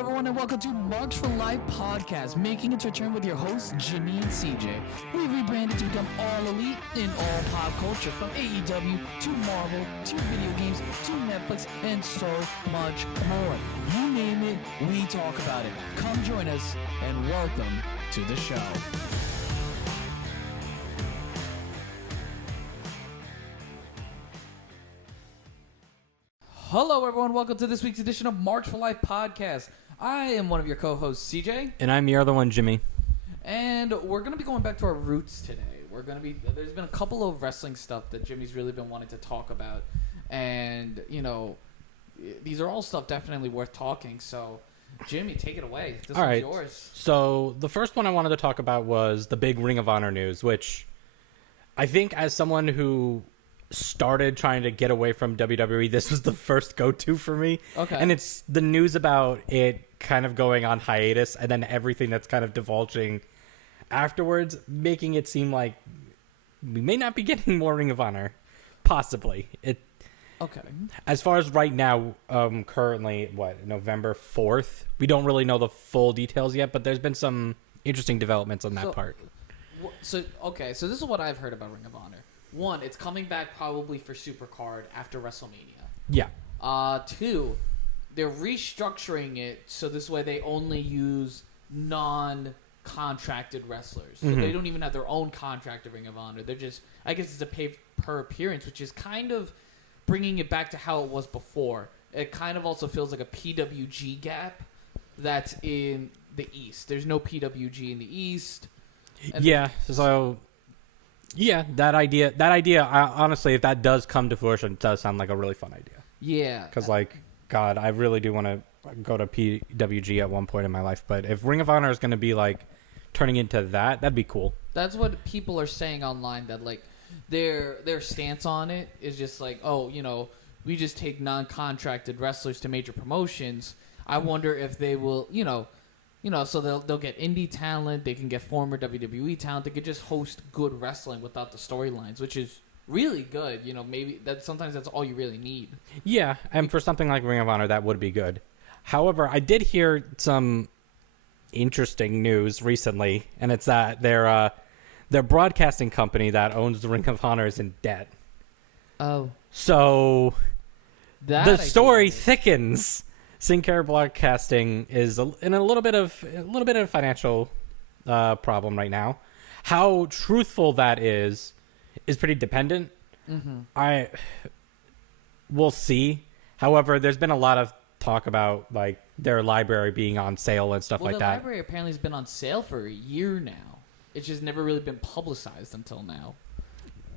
everyone, and welcome to Marks for Life podcast, making its return with your hosts, Jimmy and CJ. We rebranded to become all elite in all pop culture, from AEW to Marvel to video games to Netflix and so much more. You name it, we talk about it. Come join us, and welcome to the show. Hello, everyone. Welcome to this week's edition of March for Life podcast. I am one of your co-hosts, CJ. And I'm your other one, Jimmy. And we're going to be going back to our roots today. There's been a couple of wrestling stuff that Jimmy's really been wanting to talk about. And, you know, these are all stuff definitely worth talking. So, Jimmy, take it away. This one's yours. So, the first one I wanted to talk about was the big Ring of Honor news, which I think as someone who started trying to get away from WWE, this was the first go-to for me. Okay. And it's the news about it kind of going on hiatus and then everything that's kind of divulging afterwards, making it seem like we may not be getting more Ring of Honor. Possibly. Okay. As far as right now, currently, November 4th? We don't really know the full details yet, but there's been some interesting developments on that part. So this is what I've heard about Ring of Honor. One, it's coming back probably for Supercard after WrestleMania. Yeah. Two, they're restructuring it so this way they only use non-contracted wrestlers. So they don't even have their own contracted Ring of Honor. They're just, I guess it's a pay per appearance, which is kind of bringing it back to how it was before. It kind of also feels like a PWG gap that's in the East. There's no PWG in the East. Yeah, that idea, honestly, if that does come to fruition, it does sound like a really fun idea. Yeah. Because, God, I really do want to go to PWG at one point in my life. But if Ring of Honor is going to be, turning into that'd be cool. That's what people are saying online, that, their stance on it is just we just take non-contracted wrestlers to major promotions. I wonder if they will, so they'll get indie talent, they can get former WWE talent, they could just host good wrestling without the storylines, which is really good. Maybe sometimes that's all you really need. Yeah, and for something like Ring of Honor, that would be good. However, I did hear some interesting news recently, and it's that their broadcasting company that owns the Ring of Honor is in debt. Oh. So the story thickens. Sinclair Broadcasting is in a little bit of a financial problem right now. How truthful that is pretty dependent. Mm-hmm. We'll see. However, there's been a lot of talk about their library being on sale and stuff like that. The library apparently has been on sale for a year now. It's just never really been publicized until now.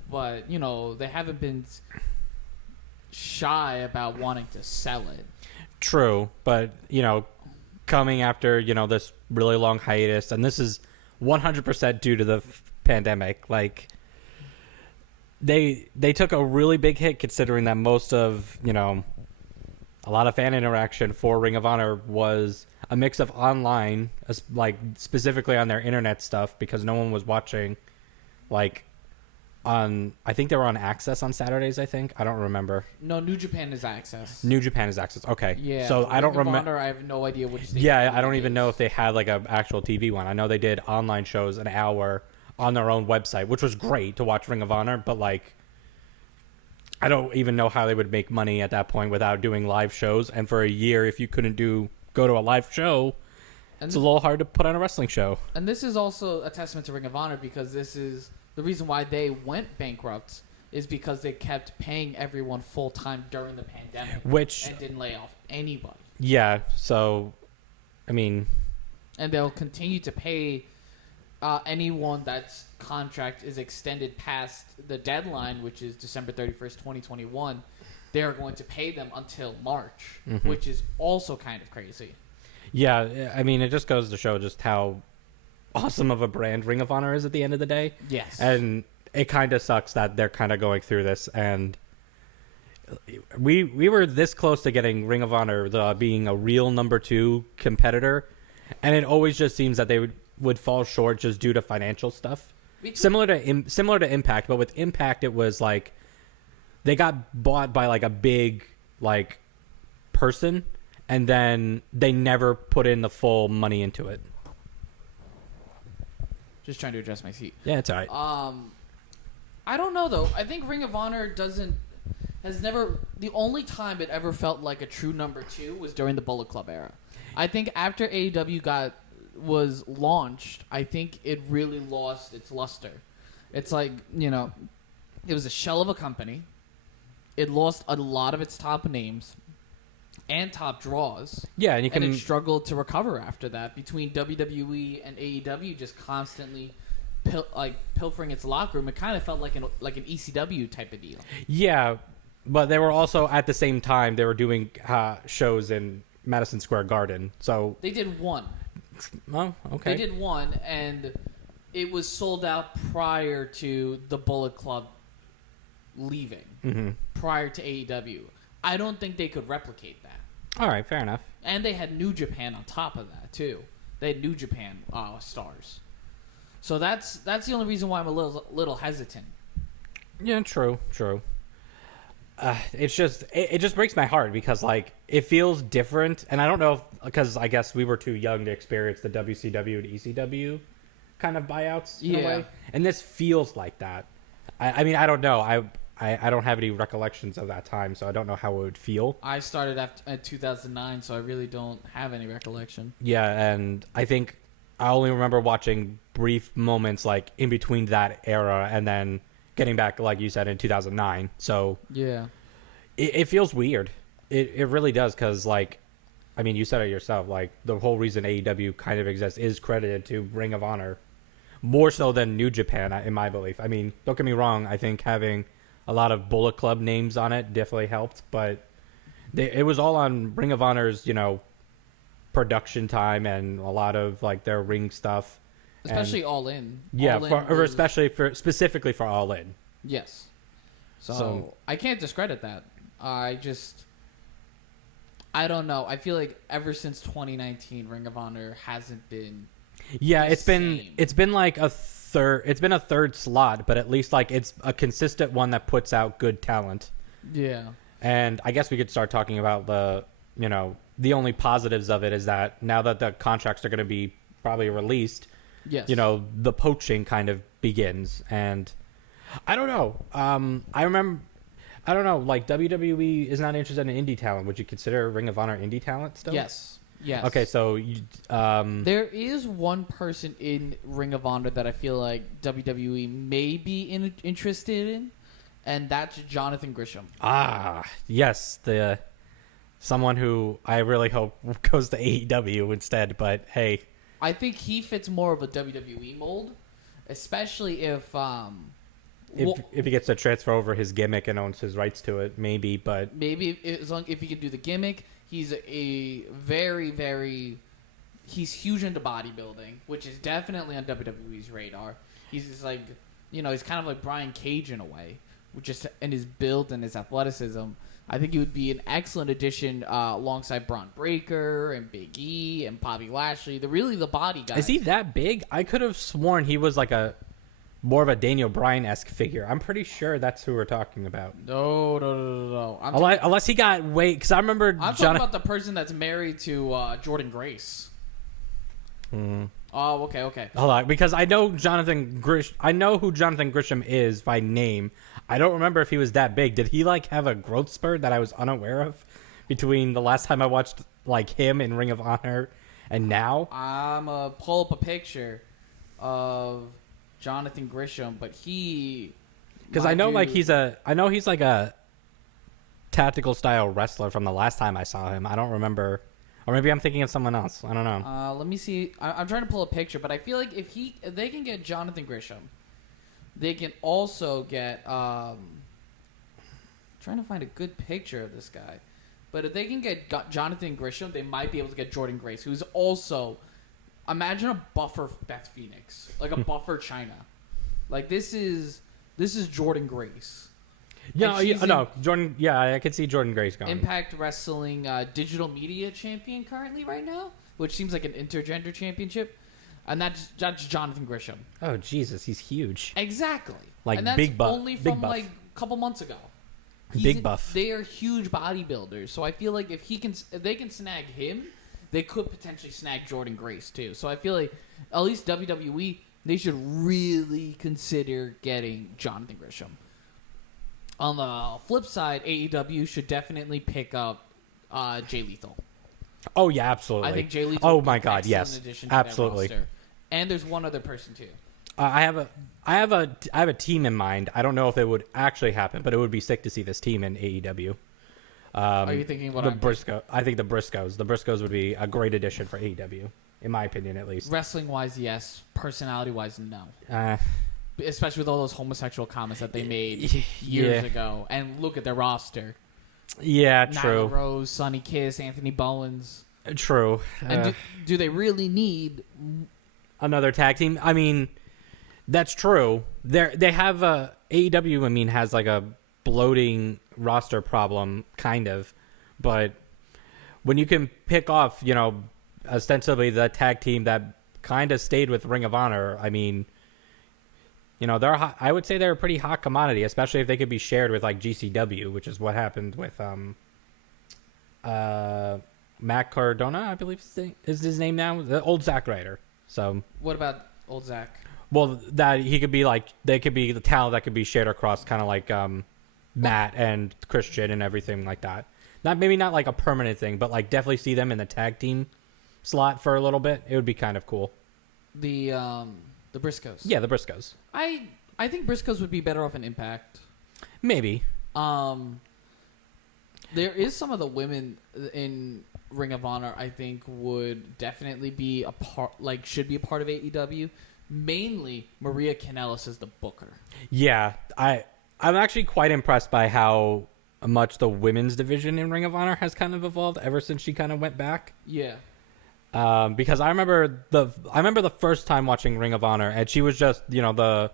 But they haven't been shy about wanting to sell it. True, but coming after this really long hiatus, and this is 100% due to the pandemic. They took a really big hit, considering that most of a lot of fan interaction for Ring of Honor was a mix of online, specifically on their internet stuff, because no one was watching I think they were on Access on Saturdays, I don't remember. No, New Japan is Access. New Japan is Access. Okay. Yeah. So I don't remember. I have no idea which. Yeah, I don't even know if they had an actual TV one. I know they did online shows an hour on their own website, which was great to watch Ring of Honor, but I don't even know how they would make money at that point without doing live shows. And for a year, if you couldn't go to a live show, it's a little hard to put on a wrestling show. And this is also a testament to Ring of Honor, because this is the reason why they went bankrupt, is because they kept paying everyone full time during the pandemic, and didn't lay off anybody. Yeah, so and they'll continue to pay anyone that's contract is extended past the deadline, which is December 31st, 2021. They're going to pay them until March, which is also kind of crazy. Yeah, it just goes to show just how awesome of a brand Ring of Honor is at the end of the day. Yes. And it kind of sucks that they're kind of going through this, and we were this close to getting Ring of Honor being a real number 2 competitor, and it always just seems that they would fall short just due to financial stuff. Similar to Impact, but with Impact it was they got bought by a big person, and then they never put in the full money into it. Just trying to adjust my seat. Yeah, it's all right. I don't know though. I think Ring of Honor has never. The only time it ever felt like a true number 2 was during the Bullet Club era. I think after AEW was launched, I think it really lost its luster. It's like, it was a shell of a company. It lost a lot of its top names and top draws. Yeah, and it struggled to recover after that between WWE and AEW just constantly pilfering its locker room. It kind of felt like an ECW type of deal. Yeah, but they were also at the same time they were doing shows in Madison Square Garden. So they did one. Oh, okay. They did one, and it was sold out prior to the Bullet Club leaving, prior to AEW. I don't think they could replicate that. All right, fair enough. And they had New Japan on top of that too. They had New Japan stars. So that's the only reason why I'm a little hesitant. Yeah, true. It's just it just breaks my heart because it feels different, and I don't know because I guess we were too young to experience the WCW and ECW kind of buyouts in a way, and this feels like that. I mean, I don't know. I don't have any recollections of that time, so I don't know how it would feel. I started at 2009, so I really don't have any recollection. Yeah, and I think I only remember watching brief moments in between that era and then getting back, like you said, in 2009. So yeah, it feels weird. It really does because, I mean, you said it yourself. The whole reason AEW kind of exists is credited to Ring of Honor, more so than New Japan, in my belief. I mean, don't get me wrong. I think having a lot of Bullet Club names on it definitely helped, but it was all on Ring of Honor's, production time and a lot of their ring stuff. Especially All In. Yeah, specifically for All In. Yes. So I can't discredit that. I don't know. I feel like ever since 2019, Ring of Honor hasn't been. Yeah, it's been like a third. It's been a third slot, but at least it's a consistent one that puts out good talent. Yeah. And I guess we could start talking about the only positives of it is that now that the contracts are going to be probably released. Yes. The poaching kind of begins, and I don't know. I don't know. WWE is not interested in indie talent. Would you consider Ring of Honor indie talent still? Yes. Okay, so there is one person in Ring of Honor that I feel like WWE may be interested in, and that's Jonathan Grisham. Ah, yes, someone who I really hope goes to AEW instead. But hey. I think he fits more of a WWE mold, especially if he gets to transfer over his gimmick and owns his rights to it, maybe. But maybe if he can do the gimmick, he's a he's huge into bodybuilding, which is definitely on WWE's radar. He's just he's kind of like Brian Cage in a way, just in his build and his athleticism. I think he would be an excellent addition alongside Braun Breaker and Big E and Bobby Lashley. The body guys. Is he that big? I could have sworn he was more of a Daniel Bryan-esque figure. I'm pretty sure that's who we're talking about. No. Unless he got weight, because I remember. I'm talking about the person that's married to Jordan Grace. Oh, okay. Hold on, because I know Jonathan I know who Jonathan Grisham is by name. I don't remember if he was that big. Did he have a growth spurt that I was unaware of between the last time I watched him in Ring of Honor and now? I'm gonna pull up a picture of Jonathan Grisham, but because I know he's a tactical style wrestler from the last time I saw him. I don't remember. Or maybe I'm thinking of someone else. I don't know. Let me see. I'm trying to pull a picture, but I feel like if they can get Jonathan Grisham, they can also get. Trying to find a good picture of this guy, but if they can get Jonathan Grisham, they might be able to get Jordan Grace, who's also. Imagine a buffer Beth Phoenix, like a buffer China, this is Jordan Grace. No, Jordan. Yeah, I could see Jordan Grace going. Impact Wrestling digital media champion currently right now, which seems like an intergender championship, and that's Jonathan Grisham. Oh Jesus, he's huge. Exactly, and that's big buff. Only from a couple months ago. Big buff. They are huge bodybuilders, so I feel like if they can snag him, they could potentially snag Jordan Grace too. So I feel like at least WWE, they should really consider getting Jonathan Gresham. On the flip side, AEW should definitely pick up Jay Lethal. Oh yeah, absolutely. I think Jay Lethal. Oh my God, yes, absolutely. And there's one other person too. I have a team in mind. I don't know if it would actually happen, but it would be sick to see this team in AEW. Are you thinking about the Briscoe? I think the Briscoes. The Briscoes would be a great addition for AEW, in my opinion, at least. Wrestling wise, yes. Personality wise, no. Especially with all those homosexual comments that they made years ago, and look at their roster. Yeah, true. Nyla Rose, Sonny Kiss, Anthony Bowens. True. And do they really need another tag team? I mean, that's true. They have AEW. I mean, has like a bloating roster problem, kind of, but when you can pick off, ostensibly the tag team that kind of stayed with Ring of Honor, I mean, they're hot. I would say they're a pretty hot commodity, especially if they could be shared with like GCW, which is what happened with Matt Cardona, I believe is his name now, the old Zack Ryder. So what about old Zack? Well, that he could be like, they could be the talent that could be shared across, kind of like Matt and Christian and everything like that. Maybe not like a permanent thing, but like definitely see them in the tag team slot for a little bit. It would be kind of cool. The Briscoes. Yeah, the Briscoes. I think Briscoes would be better off in Impact. Maybe. There is some of the women in Ring of Honor I think would definitely be should be a part of AEW. Mainly Maria Kanellis as the booker. Yeah, I'm actually quite impressed by how much the women's division in Ring of Honor has kind of evolved ever since she kind of went back. Yeah. Because I remember the first time watching Ring of Honor, and she was just the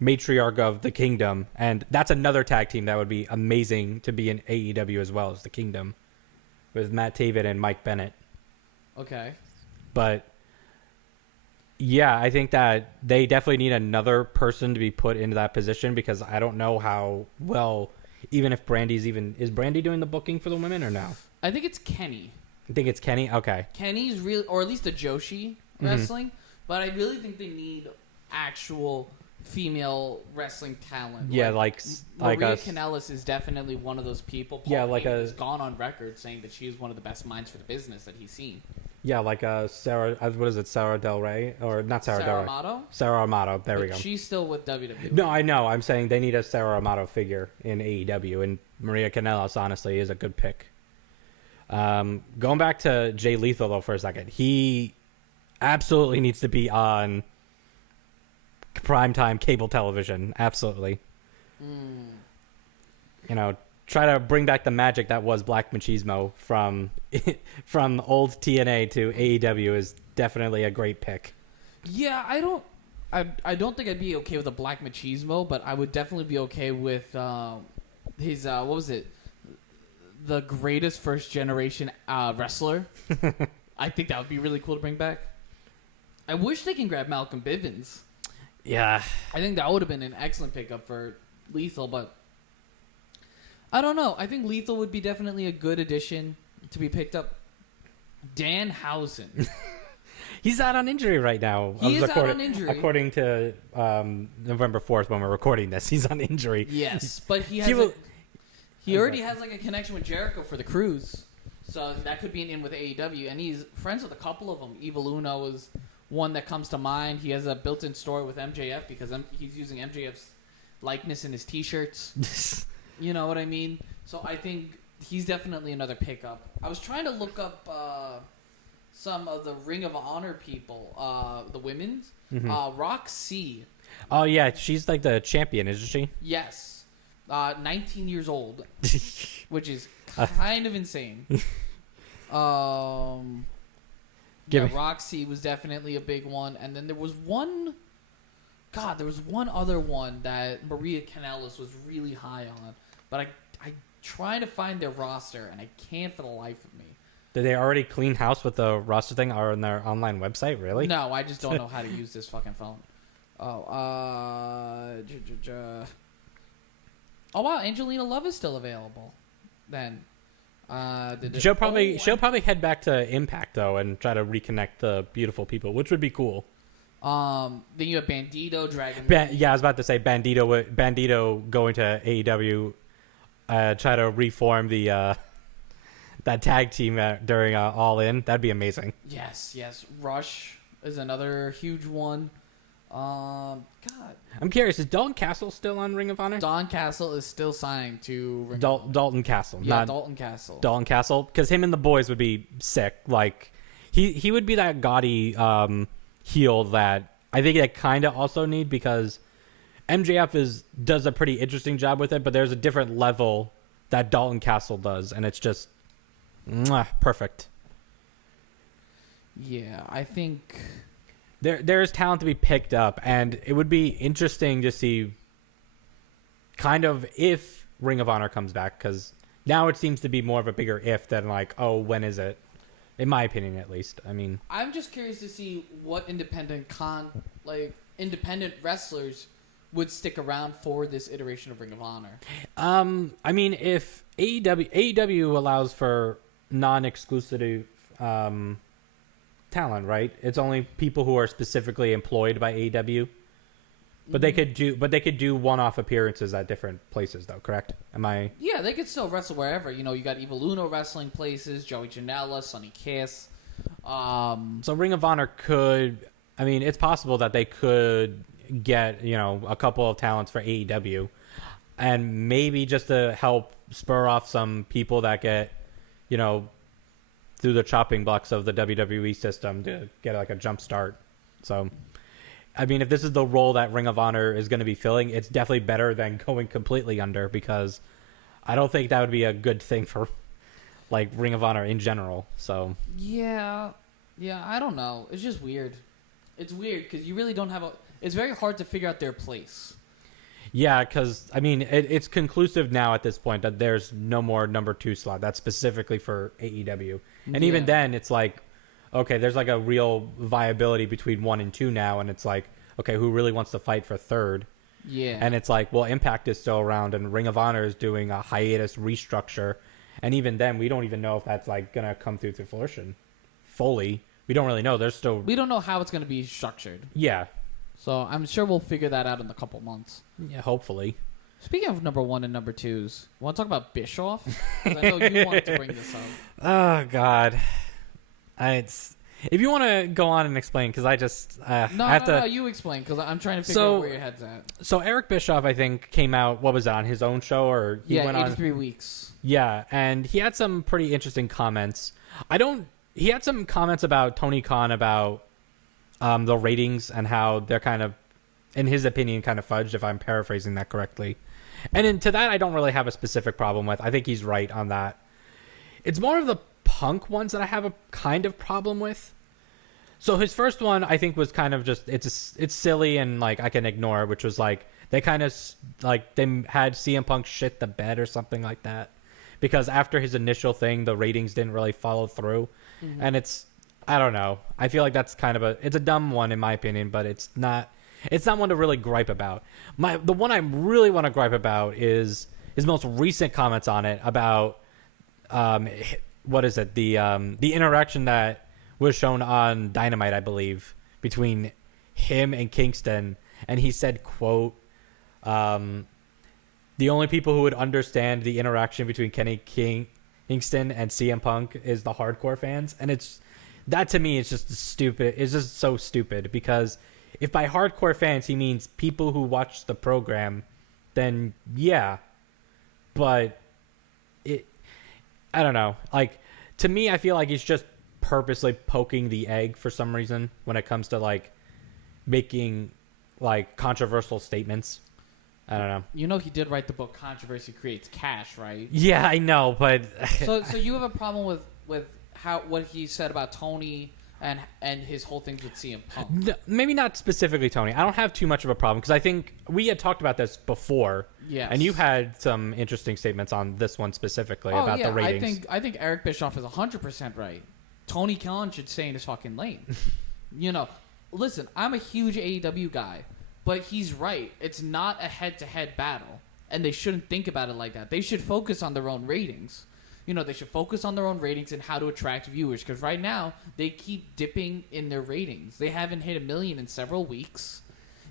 matriarch of the Kingdom, and that's another tag team that would be amazing to be in AEW as well as the Kingdom, with Matt Taven and Mike Bennett. Okay. But yeah, I think that they definitely need another person to be put into that position, because I don't know how well, even if is Brandy doing the booking for the women or no? I think it's Kenny. I think it's Kenny? Okay. Kenny's really, or at least the Joshi wrestling, but I really think they need actual female wrestling talent. Yeah, Maria Kanellis is definitely one of those people. Paul Heyman has gone on record saying that she is one of the best minds for the business that he's seen. Yeah, like Sarah, what is it, Sarah Del Rey? Or not Sarah Del Rey. Amato? Sarah Amato, there we go. She's still with WWE. No, I know. I'm saying they need a Sarah Amato figure in AEW, and Maria Kanellis, honestly, is a good pick. Going back to Jay Lethal, though, for a second. He absolutely needs to be on primetime cable television. Absolutely. Try to bring back the magic that was Black Machismo from old TNA to AEW is definitely a great pick. Yeah, I don't think I'd be okay with a Black Machismo, but I would definitely be okay with his what was it? The greatest first generation wrestler. I think that would be really cool to bring back. I wish they can grab Malcolm Bivens. Yeah. I think that would have been an excellent pickup for Lethal, but I don't know. I think Lethal would be definitely a good addition to be picked up. Danhausen. He's out on injury right now. He is out on injury. According to November 4th when we're recording this, he's on injury. Yes, but he already has like a connection with Jericho for the cruise. So that could be an in with AEW. And he's friends with a couple of them. Evil Uno is one that comes to mind. He has a built-in story with MJF because he's using MJF's likeness in his T-shirts. You know what I mean? So I think he's definitely another pickup. I was trying to look up some of the Ring of Honor people, the women's. Roxy. Oh, yeah. She's like the champion, isn't she? Yes. 19 years old, which is kind of insane. Roxy was definitely a big one. And then there was one other one that Maria Kanellis was really high on. But I try to find their roster, and I can't for the life of me. Did they already clean house with the roster thing on their online website, really? No, I just don't know how to use this fucking phone. Oh wow, Angelina Love is still available. Then, she'll probably head back to Impact though and try to reconnect the beautiful people, which would be cool. Then you have Bandito, Dragon. I was about to say Bandito going to AEW, try to reform the that tag team during All In. That'd be amazing. Yes. Rush is another huge one. God. I'm curious, is Dalton Castle still on Ring of Honor? Dalton Castle is still signed to Ring of Honor. Dalton Castle. Yeah, not Dalton Castle. Dalton Castle, because him and the boys would be sick. Like, he would be that gaudy heel that I think they kind of also need, because MJF does a pretty interesting job with it, but there's a different level that Dalton Castle does, and it's just perfect. Yeah, I think there is talent to be picked up, and it would be interesting to see kind of if Ring of Honor comes back, because now it seems to be more of a bigger if than like, oh, when is it? In my opinion, at least. I mean, I'm just curious to see what independent wrestlers would stick around for this iteration of Ring of Honor. I mean, if AEW allows for non-exclusive talent, right? It's only people who are specifically employed by AEW. But they could do one-off appearances at different places, though. Correct? Am I? Yeah, they could still wrestle wherever. You know, you got Evil Uno wrestling places, Joey Janela, Sonny Kiss. So Ring of Honor could. I mean, it's possible that they could get a couple of talents for AEW, and maybe just to help spur off some people that get through the chopping blocks of the WWE system to get like a jump start. So. I mean, if this is the role that Ring of Honor is going to be filling, it's definitely better than going completely under, because I don't think that would be a good thing for like Ring of Honor in general. So yeah, I don't know. It's just weird. It's weird because you really don't have it's very hard to figure out their place. Yeah, because I mean, it's conclusive now at this point that there's no more number 2 slot. That's specifically for AEW, and even then, it's like. Okay, there's like a real viability between 1 and 2 now, and it's like, okay, who really wants to fight for 3rd? Yeah. And it's like, well, Impact is still around, and Ring of Honor is doing a hiatus restructure, and even then, we don't even know if that's like gonna come through to fruition fully. We don't really know. We don't know how it's gonna be structured. Yeah. So I'm sure we'll figure that out in a couple months. Yeah, hopefully. Speaking of number 1 and number 2s, want to talk about Bischoff? Because I know you wanted to bring this up. Oh God. If you want to go on and explain, because I just No, you explain, because I'm trying to figure out where your head's at. So Eric Bischoff, I think, came out. What was it, on his own show, or he went 83 weeks. Yeah, and he had some pretty interesting comments. He had some comments about Tony Khan about the ratings and how they're kind of, in his opinion, kind of fudged. If I'm paraphrasing that correctly, and to that I don't really have a specific problem with. I think he's right on that. It's more of the Punk ones that I have a kind of problem with. So his first one, I think, was kind of just it's silly and like I can ignore, which was like they kind of like they had CM Punk shit the bed or something like that, because after his initial thing, the ratings didn't really follow through, and I don't know. I feel like that's kind of it's a dumb one in my opinion, but it's not one to really gripe about. The one I really want to gripe about is his most recent comments on it about what is it? The interaction that was shown on Dynamite, I believe, between him and Kingston, and he said, quote, the only people who would understand the interaction between Kingston and CM Punk is the hardcore fans. And that to me is just stupid. It's just so stupid, because if by hardcore fans he means people who watch the program, then yeah. But I don't know. Like, to me, I feel like he's just purposely poking the egg for some reason when it comes to like making like controversial statements. I don't know. You know, he did write the book "Controversy Creates Cash," right? Yeah, I know, but so you have a problem with what he said about Tony and his whole things with CM Punk? No, maybe not specifically Tony. I don't have too much of a problem, because I think we had talked about this before. Yes. And you had some interesting statements on this one specifically about the ratings. I think Eric Bischoff is 100% right. Tony Khan should stay in his fucking lane. Listen, I'm a huge AEW guy, but he's right. It's not a head-to-head battle. and they shouldn't think about it like that. They should focus on their own ratings. They should focus on their own ratings and how to attract viewers, because right now they keep dipping in their ratings. They haven't hit 1 million in several weeks.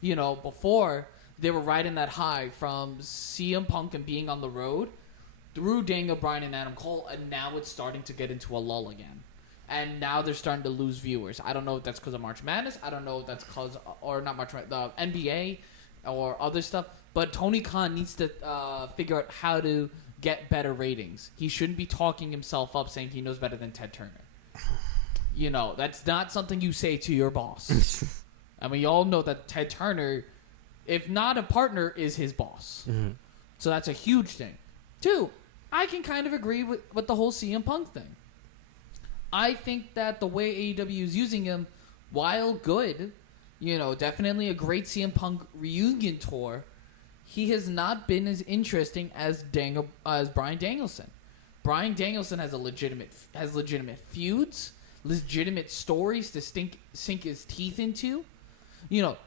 Before they were riding that high from CM Punk and being on the road through Daniel Bryan and Adam Cole, and now it's starting to get into a lull again. And now they're starting to lose viewers. I don't know if that's because of March Madness. I don't know if that's because, or not March Madness, the NBA or other stuff. But Tony Khan needs to figure out how to get better ratings. He shouldn't be talking himself up saying he knows better than Ted Turner. That's not something you say to your boss. I mean, you all know that Ted Turner, if not a partner, is his boss. Mm-hmm. So that's a huge thing. 2, I can kind of agree with the whole CM Punk thing. I think that the way AEW is using him, while good, definitely a great CM Punk reunion tour, he has not been as interesting as Bryan Danielson. Bryan Danielson has legitimate feuds, legitimate stories to sink his teeth into.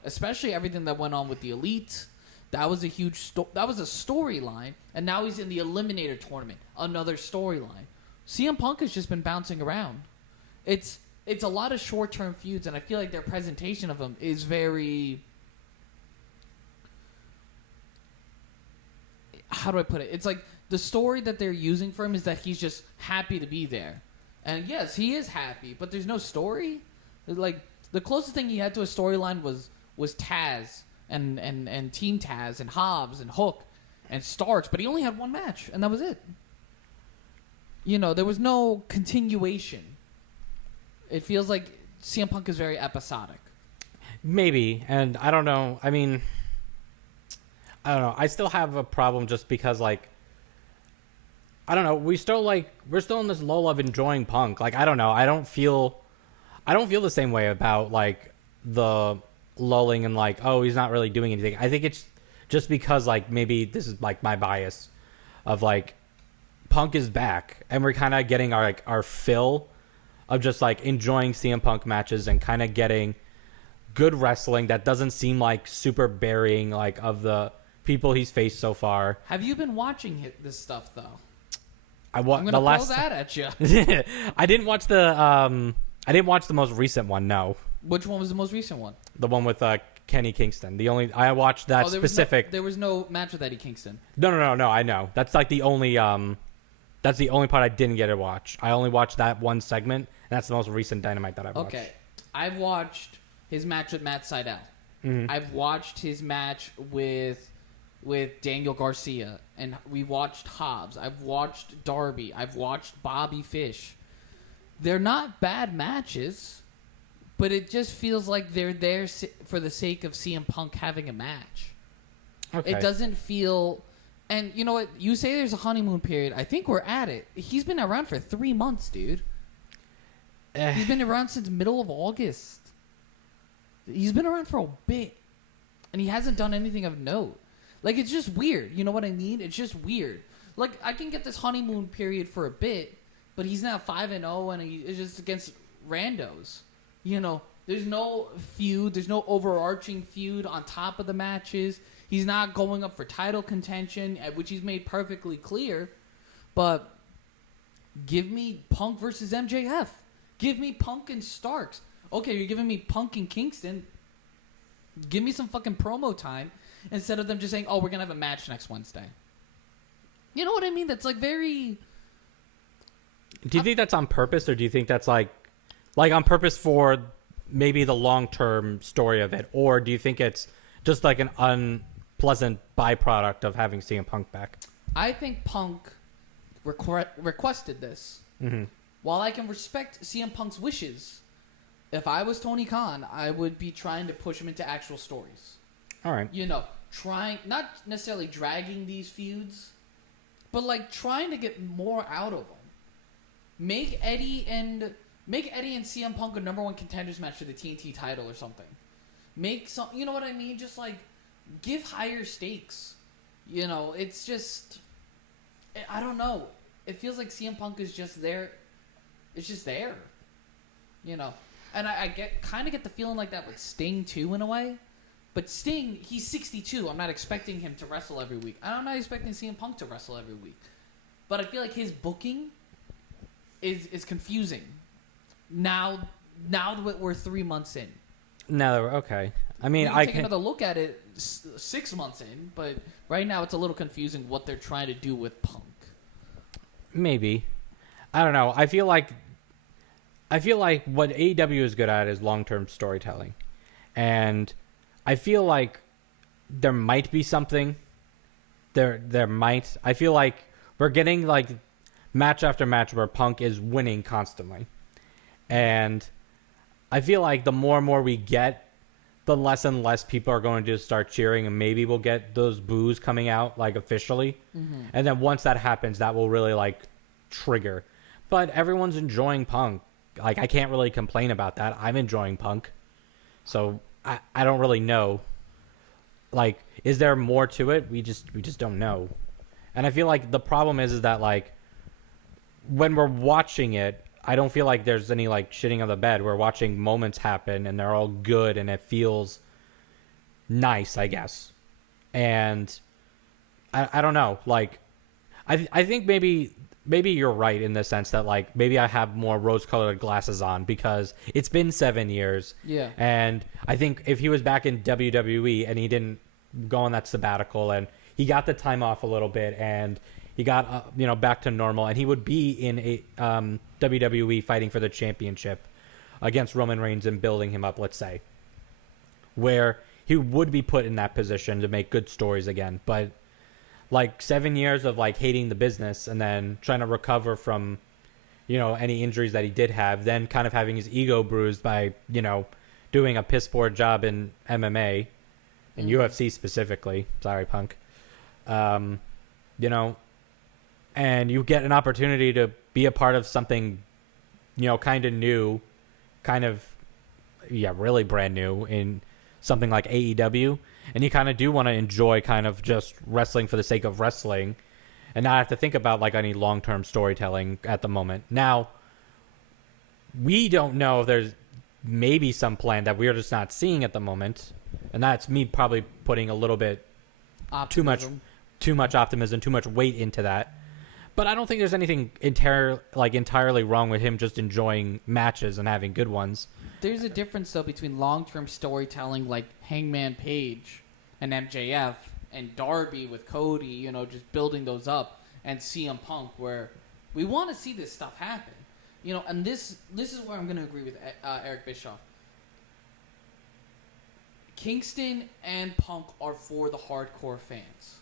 Especially everything that went on with the Elite. That was a huge that was a storyline, and now he's in the Eliminator tournament, another storyline. CM Punk has just been bouncing around. It's a lot of short-term feuds, and I feel like their presentation of him is very... How do I put it? It's like the story that they're using for him is that he's just happy to be there. And yes, he is happy, but there's no story. Like, the closest thing he had to a storyline was Taz and Team Taz and Hobbs and Hook and Starks, but he only had one match, and that was it. There was no continuation. It feels like CM Punk is very episodic. Maybe, and I don't know. I mean, I don't know. I still have a problem just because, I don't know. We're still in this lull of enjoying Punk. I don't know. I don't feel the same way about the lulling and oh, he's not really doing anything. I think it's just because maybe this is my bias of Punk is back and we're kind of getting our fill of just enjoying CM Punk matches and kind of getting good wrestling that doesn't seem super burying of the people he's faced so far. Have you been watching this stuff though? I'm gonna throw that at you. I didn't watch the most recent one. No. Which one was the most recent one? The one with Kenny Kingston. I watched that specific. There was no match with Eddie Kingston. No. I know. That's the only. That's the only part I didn't get to watch. I only watched that one segment. And that's the most recent Dynamite that I've watched. Okay, I've watched his match with Matt Sydal. Mm-hmm. I've watched his match with Daniel Garcia, and we watched Hobbs. I've watched Darby. I've watched Bobby Fish. They're not bad matches, but it just feels like they're there for the sake of CM Punk having a match. Okay. It doesn't feel... And you know what? You say there's a honeymoon period. I think we're at it. He's been around for 3 months, dude. He's been around since middle of August. He's been around for a bit. And he hasn't done anything of note. It's just weird. You know what I mean? It's just weird. I can get this honeymoon period for a bit, but he's now 5-0 and he is just against randos. There's no feud. There's no overarching feud on top of the matches. He's not going up for title contention, which he's made perfectly clear. But give me Punk versus MJF. Give me Punk and Starks. Okay, you're giving me Punk and Kingston. Give me some fucking promo time instead of them just saying, oh, we're going to have a match next Wednesday. You know what I mean? That's very... Do you think that's on purpose, or do you think that's on purpose for maybe the long-term story of it? Or do you think it's just an unpleasant byproduct of having CM Punk back? I think Punk requested this. Mm-hmm. While I can respect CM Punk's wishes, if I was Tony Khan, I would be trying to push him into actual stories. All right. Trying, not necessarily dragging these feuds, but trying to get more out of them. Make Eddie and CM Punk a #1 contenders match for the TNT title or something. Make some, you know what I mean? Just give higher stakes. It's just, I don't know. It feels like CM Punk is just there. It's just there. And I kind of get the feeling like that with Sting too, in a way. But Sting, he's 62. I'm not expecting him to wrestle every week. I'm not expecting CM Punk to wrestle every week. But I feel like his booking is confusing. Now that we're 3 months in. No, okay. I mean, I can take another look at it 6 months in, but right now it's a little confusing what they're trying to do with Punk. Maybe. I don't know. I feel like what AEW is good at is long-term storytelling. And I feel like there might be something. There might. I feel like we're getting like match after match where Punk is winning constantly. And I feel like the more and more we get, the less and less people are going to start cheering, and maybe we'll get those boos coming out like officially. Mm-hmm. And then once that happens, that will really like trigger. But everyone's enjoying Punk. Like, I can't really complain about that. I'm enjoying Punk. So I don't really know. Like, is there more to it? We just don't know. And I feel like the problem is that like when we're watching it, I don't feel like there's any like shitting on the bed. We're watching moments happen and they're all good and it feels nice, I guess. And I don't know. Like I think maybe you're right in the sense that like maybe I have more rose-colored glasses on because it's been 7 years. Yeah. And I think if he was back in WWE and he didn't go on that sabbatical and he got the time off a little bit and he got back to normal and he would be in a WWE fighting for the championship against Roman Reigns and building him up, let's say, where he would be put in that position to make good stories again. But like 7 years of like hating the business and then trying to recover from, any injuries that he did have, then kind of having his ego bruised by, doing a piss poor job in MMA and UFC specifically. Sorry, Punk. And you get an opportunity to be a part of something, kind of new, really brand new in something like AEW. And you kind of do want to enjoy kind of just wrestling for the sake of wrestling and not have to think about like any long-term storytelling at the moment. Now, we don't know if there's maybe some plan that we're just not seeing at the moment. And that's me probably putting a little bit too much optimism, too much weight into that. But I don't think there's anything entirely wrong with him just enjoying matches and having good ones. There's a difference, though, between long-term storytelling like Hangman Page and MJF and Darby with Cody, just building those up, and CM Punk, where we want to see this stuff happen. And this is where I'm going to agree with Eric Bischoff. Kingston and Punk are for the hardcore fans.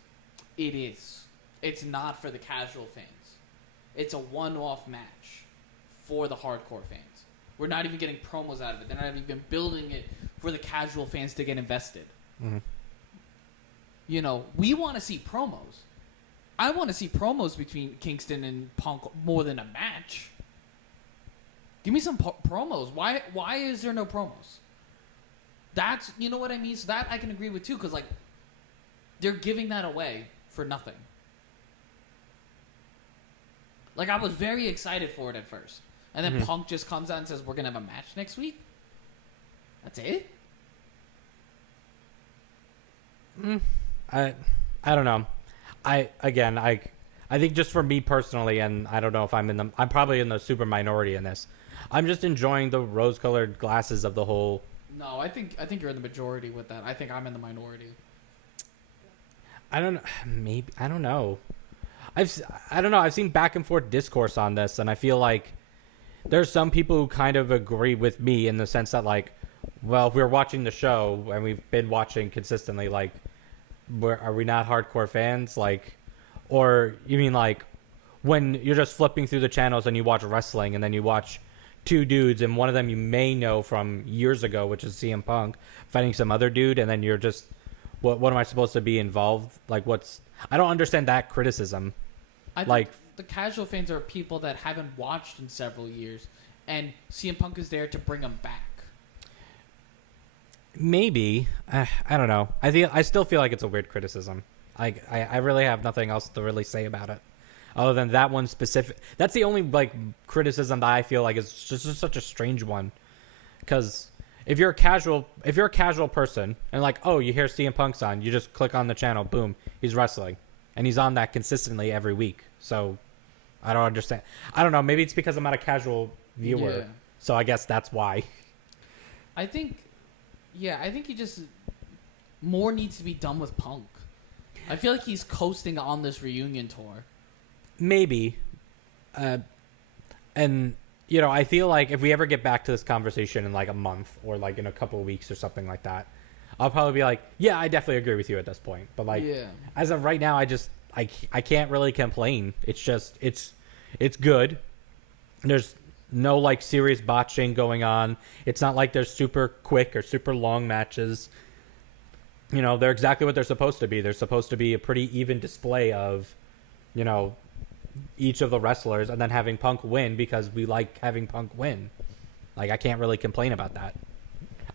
It is. It's not for the casual fans. It's a one-off match for the hardcore fans. We're not even getting promos out of it. They're not even building it for the casual fans to get invested. Mm-hmm. We want to see promos. I want to see promos between Kingston and Punk more than a match. Give me some promos. Why is there no promos? That's, you know what I mean? So that I can agree with too, because like they're giving that away for nothing. Like, I was very excited for it at first. And then Punk just comes out and says, we're going to have a match next week? That's it? I don't know. I think just for me personally, and I don't know if I'm probably in the super minority in this. I'm just enjoying the rose-colored glasses of the whole. No, I think you're in the majority with that. I think I'm in the minority. I don't know. I don't know. I've seen back and forth discourse on this, and I feel like there's some people who kind of agree with me in the sense that, like, well, if we're watching the show and we've been watching consistently, like, are we not hardcore fans? Like, or you mean like when you're just flipping through the channels and you watch wrestling and then you watch two dudes and one of them you may know from years ago, which is CM Punk, fighting some other dude, and then you're just, what am I supposed to be involved? Like, I don't understand that criticism. I think the casual fans are people that haven't watched in several years, and CM Punk is there to bring them back. Maybe. I don't know. I still feel like it's a weird criticism. I really have nothing else to really say about it, other than that one specific. That's the only like criticism that I feel like is just such a strange one, because if you're a casual person and like, oh, you hear CM Punk's on, you just click on the channel, boom, he's wrestling, and he's on that consistently every week. So I don't understand. I don't know. Maybe it's because I'm not a casual viewer, so I guess that's why. I think he just more needs to be done with Punk. I feel like he's coasting on this reunion tour. Maybe, and. You know, I feel like if we ever get back to this conversation in like a month or like in a couple of weeks or something like that, I'll probably be like, yeah, I definitely agree with you at this point. But like, as of right now, I can't really complain. It's just, it's good. There's no like serious botching going on. It's not like there's super quick or super long matches. You know, they're exactly what they're supposed to be. They're supposed to be a pretty even display of, you know, each of the wrestlers, and then having Punk win because we like having Punk win. Like, I can't really complain about that.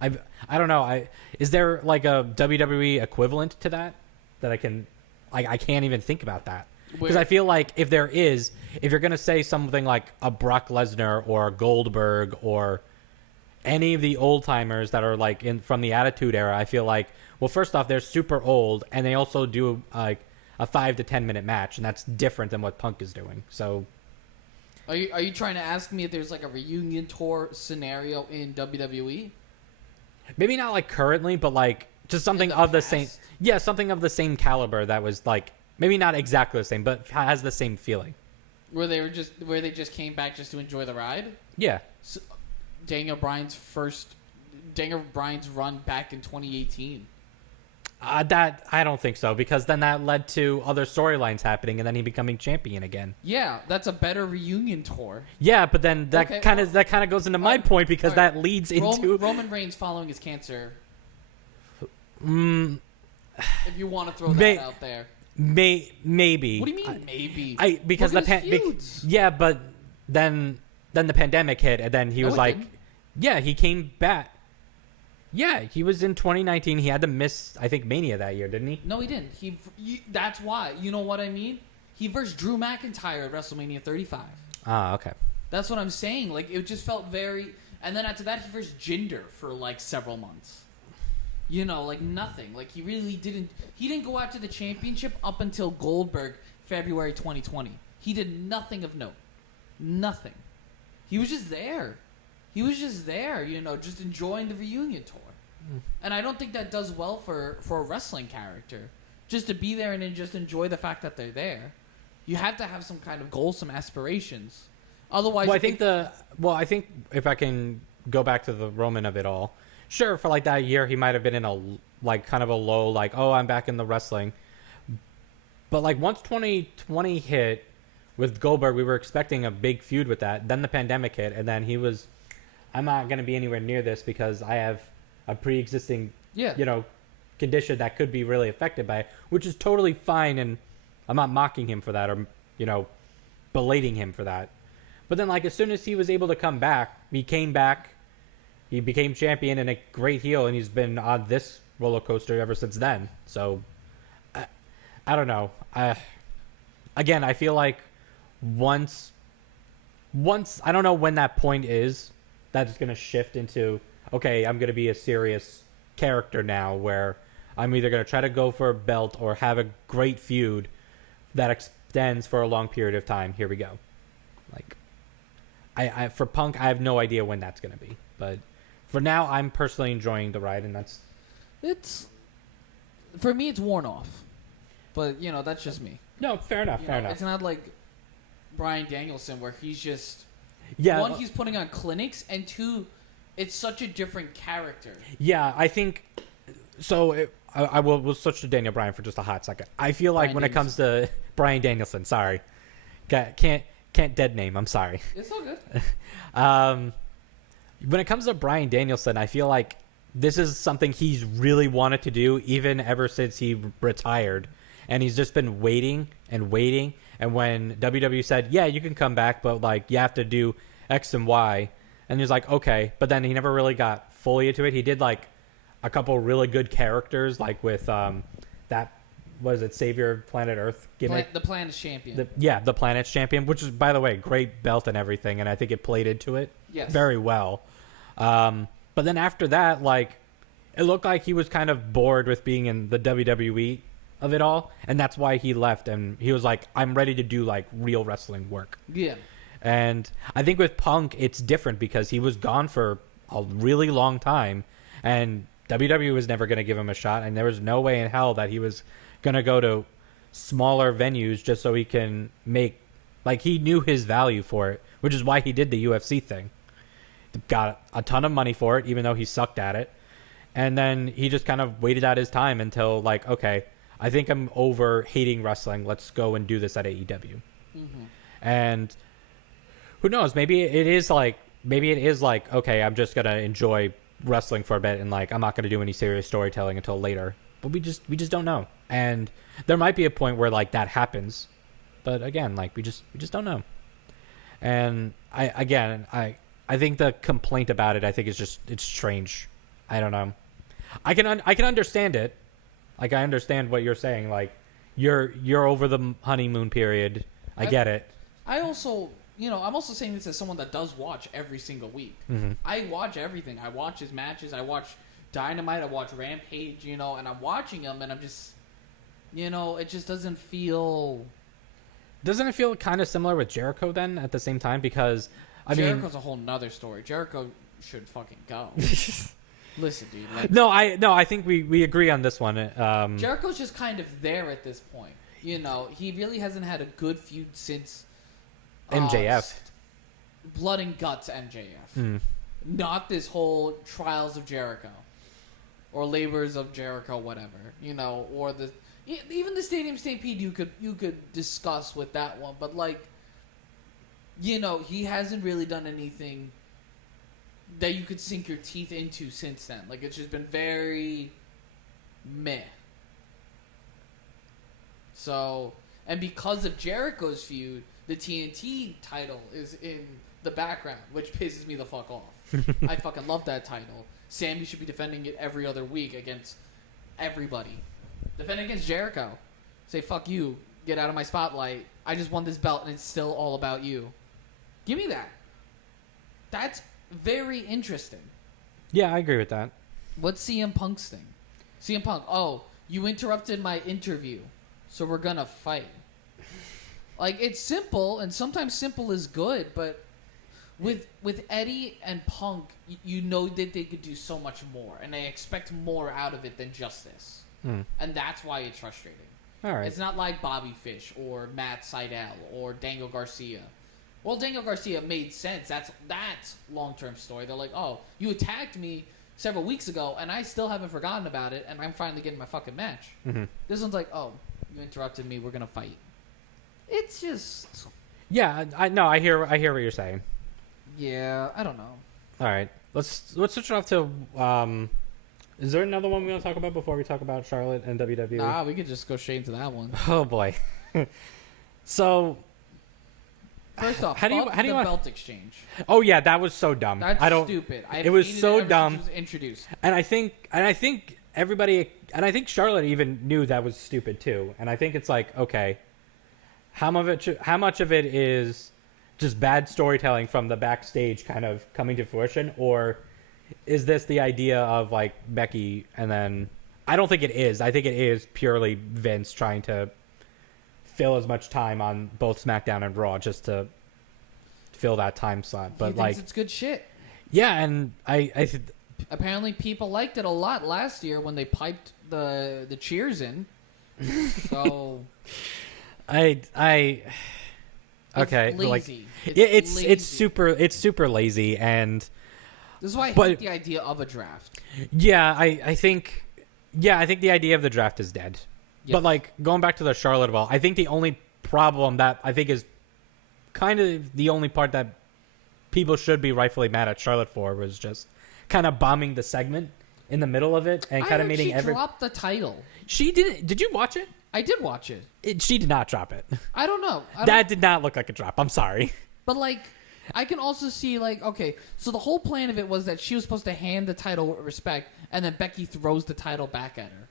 I don't know. Is there like a WWE equivalent to that I can, like, I can't even think about that, because I feel like if you're gonna say something like a Brock Lesnar or a Goldberg or any of the old timers that are like from the Attitude Era, I feel like, well, first off, they're super old, and they also do like a 5 to 10 minute match, and that's different than what Punk is doing. So, are you trying to ask me if there's like a reunion tour scenario in WWE? Maybe not like currently, but like just something of the same. Yeah, something of the same caliber that was like maybe not exactly the same, but has the same feeling. Where they just came back just to enjoy the ride. Yeah. So, Daniel Bryan's run back in 2018. That I don't think so, because then that led to other storylines happening, and then he becoming champion again. Yeah, that's a better reunion tour. Yeah, but then that kind of goes into my point, because that leads into Roman Reigns following his cancer. If you want to throw that out there, maybe. What do you mean maybe? Because but then the pandemic hit, and then he was like, yeah, he came back. Yeah, he was in 2019. He had to miss, I think, Mania that year, didn't he? No, he didn't. That's why. You know what I mean? He versed Drew McIntyre at WrestleMania 35. Ah, okay. That's what I'm saying. Like, it just felt very... And then after that, he versed Jinder for, like, several months. You know, like, nothing. Like, he really didn't... He didn't go after the championship up until Goldberg, February 2020. He did nothing of note. Nothing. He was just there. He was just there, you know, just enjoying the reunion tour. And I don't think that does well for a wrestling character. Just to be there and then just enjoy the fact that they're there. You have to have some kind of goals, some aspirations. Otherwise... Well, I think if I can go back to the Roman of it all, sure, for like that year, he might have been in a, like, kind of a low, like, oh, I'm back in the wrestling. But, like, once 2020 hit with Goldberg, we were expecting a big feud with that. Then the pandemic hit, and then he was... I'm not going to be anywhere near this because I have a pre-existing, you know, condition that could be really affected by it, which is totally fine, and I'm not mocking him for that or, you know, belating him for that. But then, like, as soon as he was able to come back, he came back, he became champion and a great heel, and he's been on this roller coaster ever since then. So, I don't know. Again, I feel like once, I don't know when that point is, that's going to shift into, okay, I'm going to be a serious character now, where I'm either going to try to go for a belt or have a great feud that extends for a long period of time. Here we go. Like, I for Punk, I have no idea when that's going to be. But for now, I'm personally enjoying the ride, and that's... For me, it's worn off. But, you know, that's just me. No, fair enough, fair enough. It's not like Bryan Danielson, where he's just... Yeah. One, he's putting on clinics, and two, it's such a different character. Yeah, I think so. I will switch to Daniel Bryan for just a hot second. I feel like when it comes to Bryan Danielson, sorry, can't dead name. I'm sorry. It's all good. When it comes to Bryan Danielson, I feel like this is something he's really wanted to do, even ever since he retired, and he's just been waiting and waiting. And when WWE said, yeah, you can come back, but like you have to do X and Y, and he's like, okay, but then he never really got fully into it. He did like a couple really good characters, like with that, what is it, Savior of Planet Earth gimmick? The Planet's Champion. The Planet's Champion, which is, by the way, great belt and everything, and I think it played into it very well. But then after that, like, it looked like he was kind of bored with being in the WWE of it all, and that's why he left. And he was like, I'm ready to do like real wrestling work. Yeah. And I think with Punk, it's different because he was gone for a really long time, and WWE was never going to give him a shot, and there was no way in hell that he was going to go to smaller venues just so he can make, like, he knew his value for it, which is why he did the UFC thing. Got a ton of money for it, even though he sucked at it. And then he just kind of waited out his time until, like, okay, I think I'm over hating wrestling. Let's go and do this at AEW. Mm-hmm. And who knows? Maybe it is like, okay, I'm just going to enjoy wrestling for a bit, and like I'm not going to do any serious storytelling until later. But we just don't know. And there might be a point where like that happens. But again, like we just don't know. And I think the complaint about it, I think it's strange. I don't know. I can understand it. Like I understand what you're saying. Like you're over the honeymoon period. I get it. I also, I'm also saying this as someone that does watch every single week. Mm-hmm. I watch everything. I watch his matches. I watch Dynamite. I watch Rampage. And I'm watching him, and I'm just, it just doesn't feel. Doesn't it feel kind of similar with Jericho then at the same time? Because Jericho's a whole nother story. Jericho should fucking go. Listen, dude. Like, I think we agree on this one. Jericho's just kind of there at this point. He really hasn't had a good feud since MJF. Blood and Guts MJF. Not this whole Trials of Jericho or Labors of Jericho, whatever. Or even the Stadium Stampede you could discuss with that one, but like, he hasn't really done anything that you could sink your teeth into since then. Like, it's just been very meh. So, and because of Jericho's feud, the TNT title is in the background, which pisses me the fuck off. I fucking love that title. Sammy should be defending it every other week against everybody. Defend against Jericho. Say, fuck you. Get out of my spotlight. I just won this belt and it's still all about you. Give me that. That's very interesting. Yeah, I agree with that. What's CM Punk's thing? CM Punk, you interrupted my interview, so we're gonna fight. Like, it's simple, and sometimes simple is good, but with Eddie and Punk, you know that they could do so much more, and they expect more out of it than just this. And that's why it's frustrating. All right. It's not like Bobby Fish or Matt Sydal or Dango Garcia. Well, Dango Garcia made sense. That's long-term story. They're like, you attacked me several weeks ago, and I still haven't forgotten about it, and I'm finally getting my fucking match. Mm-hmm. This one's like, you interrupted me. We're gonna fight. It's just. Yeah, I hear what you're saying. Yeah, I don't know. All right, let's switch it off to. Is there another one we want to talk about before we talk about Charlotte and WWE? Nah, we could just go straight into that one. Oh boy. So. First off, how do you belt exchange? Oh yeah, that was so dumb. That's stupid. It was so dumb. It was introduced. And I think everybody, and I think Charlotte even knew that was stupid too. And I think it's like, okay, how much of it is just bad storytelling from the backstage kind of coming to fruition, or is this the idea of like Becky? And then I don't think it is. I think it is purely Vince trying to fill as much time on both SmackDown and Raw just to fill that time slot. But he thinks it's good shit. Yeah, and apparently people liked it a lot last year when they piped the cheers in. So okay, it's lazy. Like it's lazy. It's super lazy, and this is why I hate the idea of a draft. Yeah, I think the idea of the draft is dead. Yes. But like going back to the Charlotte ball, I think the only problem that I think is kind of the only part that people should be rightfully mad at Charlotte for was just kind of bombing the segment in the middle of it and kind of meeting she dropped the title. She didn't. Did you watch it? I did watch it. She did not drop it. I don't know. That did not look like a drop. I'm sorry. But like, I can also see like, okay, so the whole plan of it was that she was supposed to hand the title with respect, and then Becky throws the title back at her.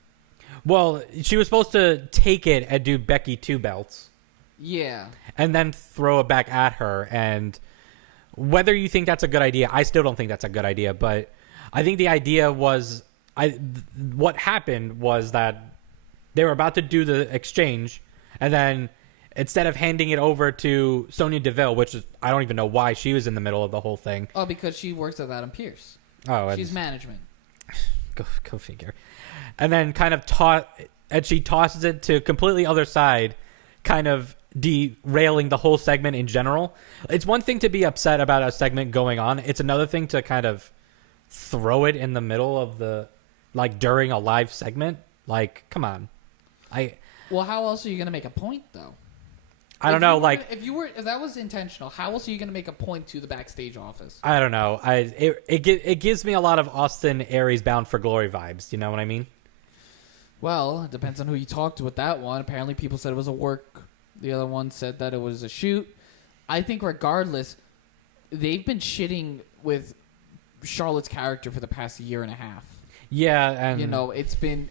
Well, she was supposed to take it and do Becky 2 belts. Yeah. And then throw it back at her. And whether you think that's a good idea, I still don't think that's a good idea. But I think the idea was what happened was that they were about to do the exchange, and then instead of handing it over to Sonya Deville, which is, I don't even know why she was in the middle of the whole thing. Oh, because she works with Adam Pearce. Oh, she's management. Go figure. And then kind of she tosses it to completely other side, kind of derailing the whole segment in general. It's one thing to be upset about a segment going on. It's another thing to kind of throw it in the middle of during a live segment. Like, come on. Well, how else are you going to make a point, though? I don't know. If that was intentional, how else are you going to make a point to the backstage office? I don't know. It gives me a lot of Austin Aries Bound for Glory vibes. You know what I mean? Well, it depends on who you talk to with that one. Apparently, people said it was a work. The other one said that it was a shoot. I think regardless, they've been shitting with Charlotte's character for the past year and a half. Yeah, and it's been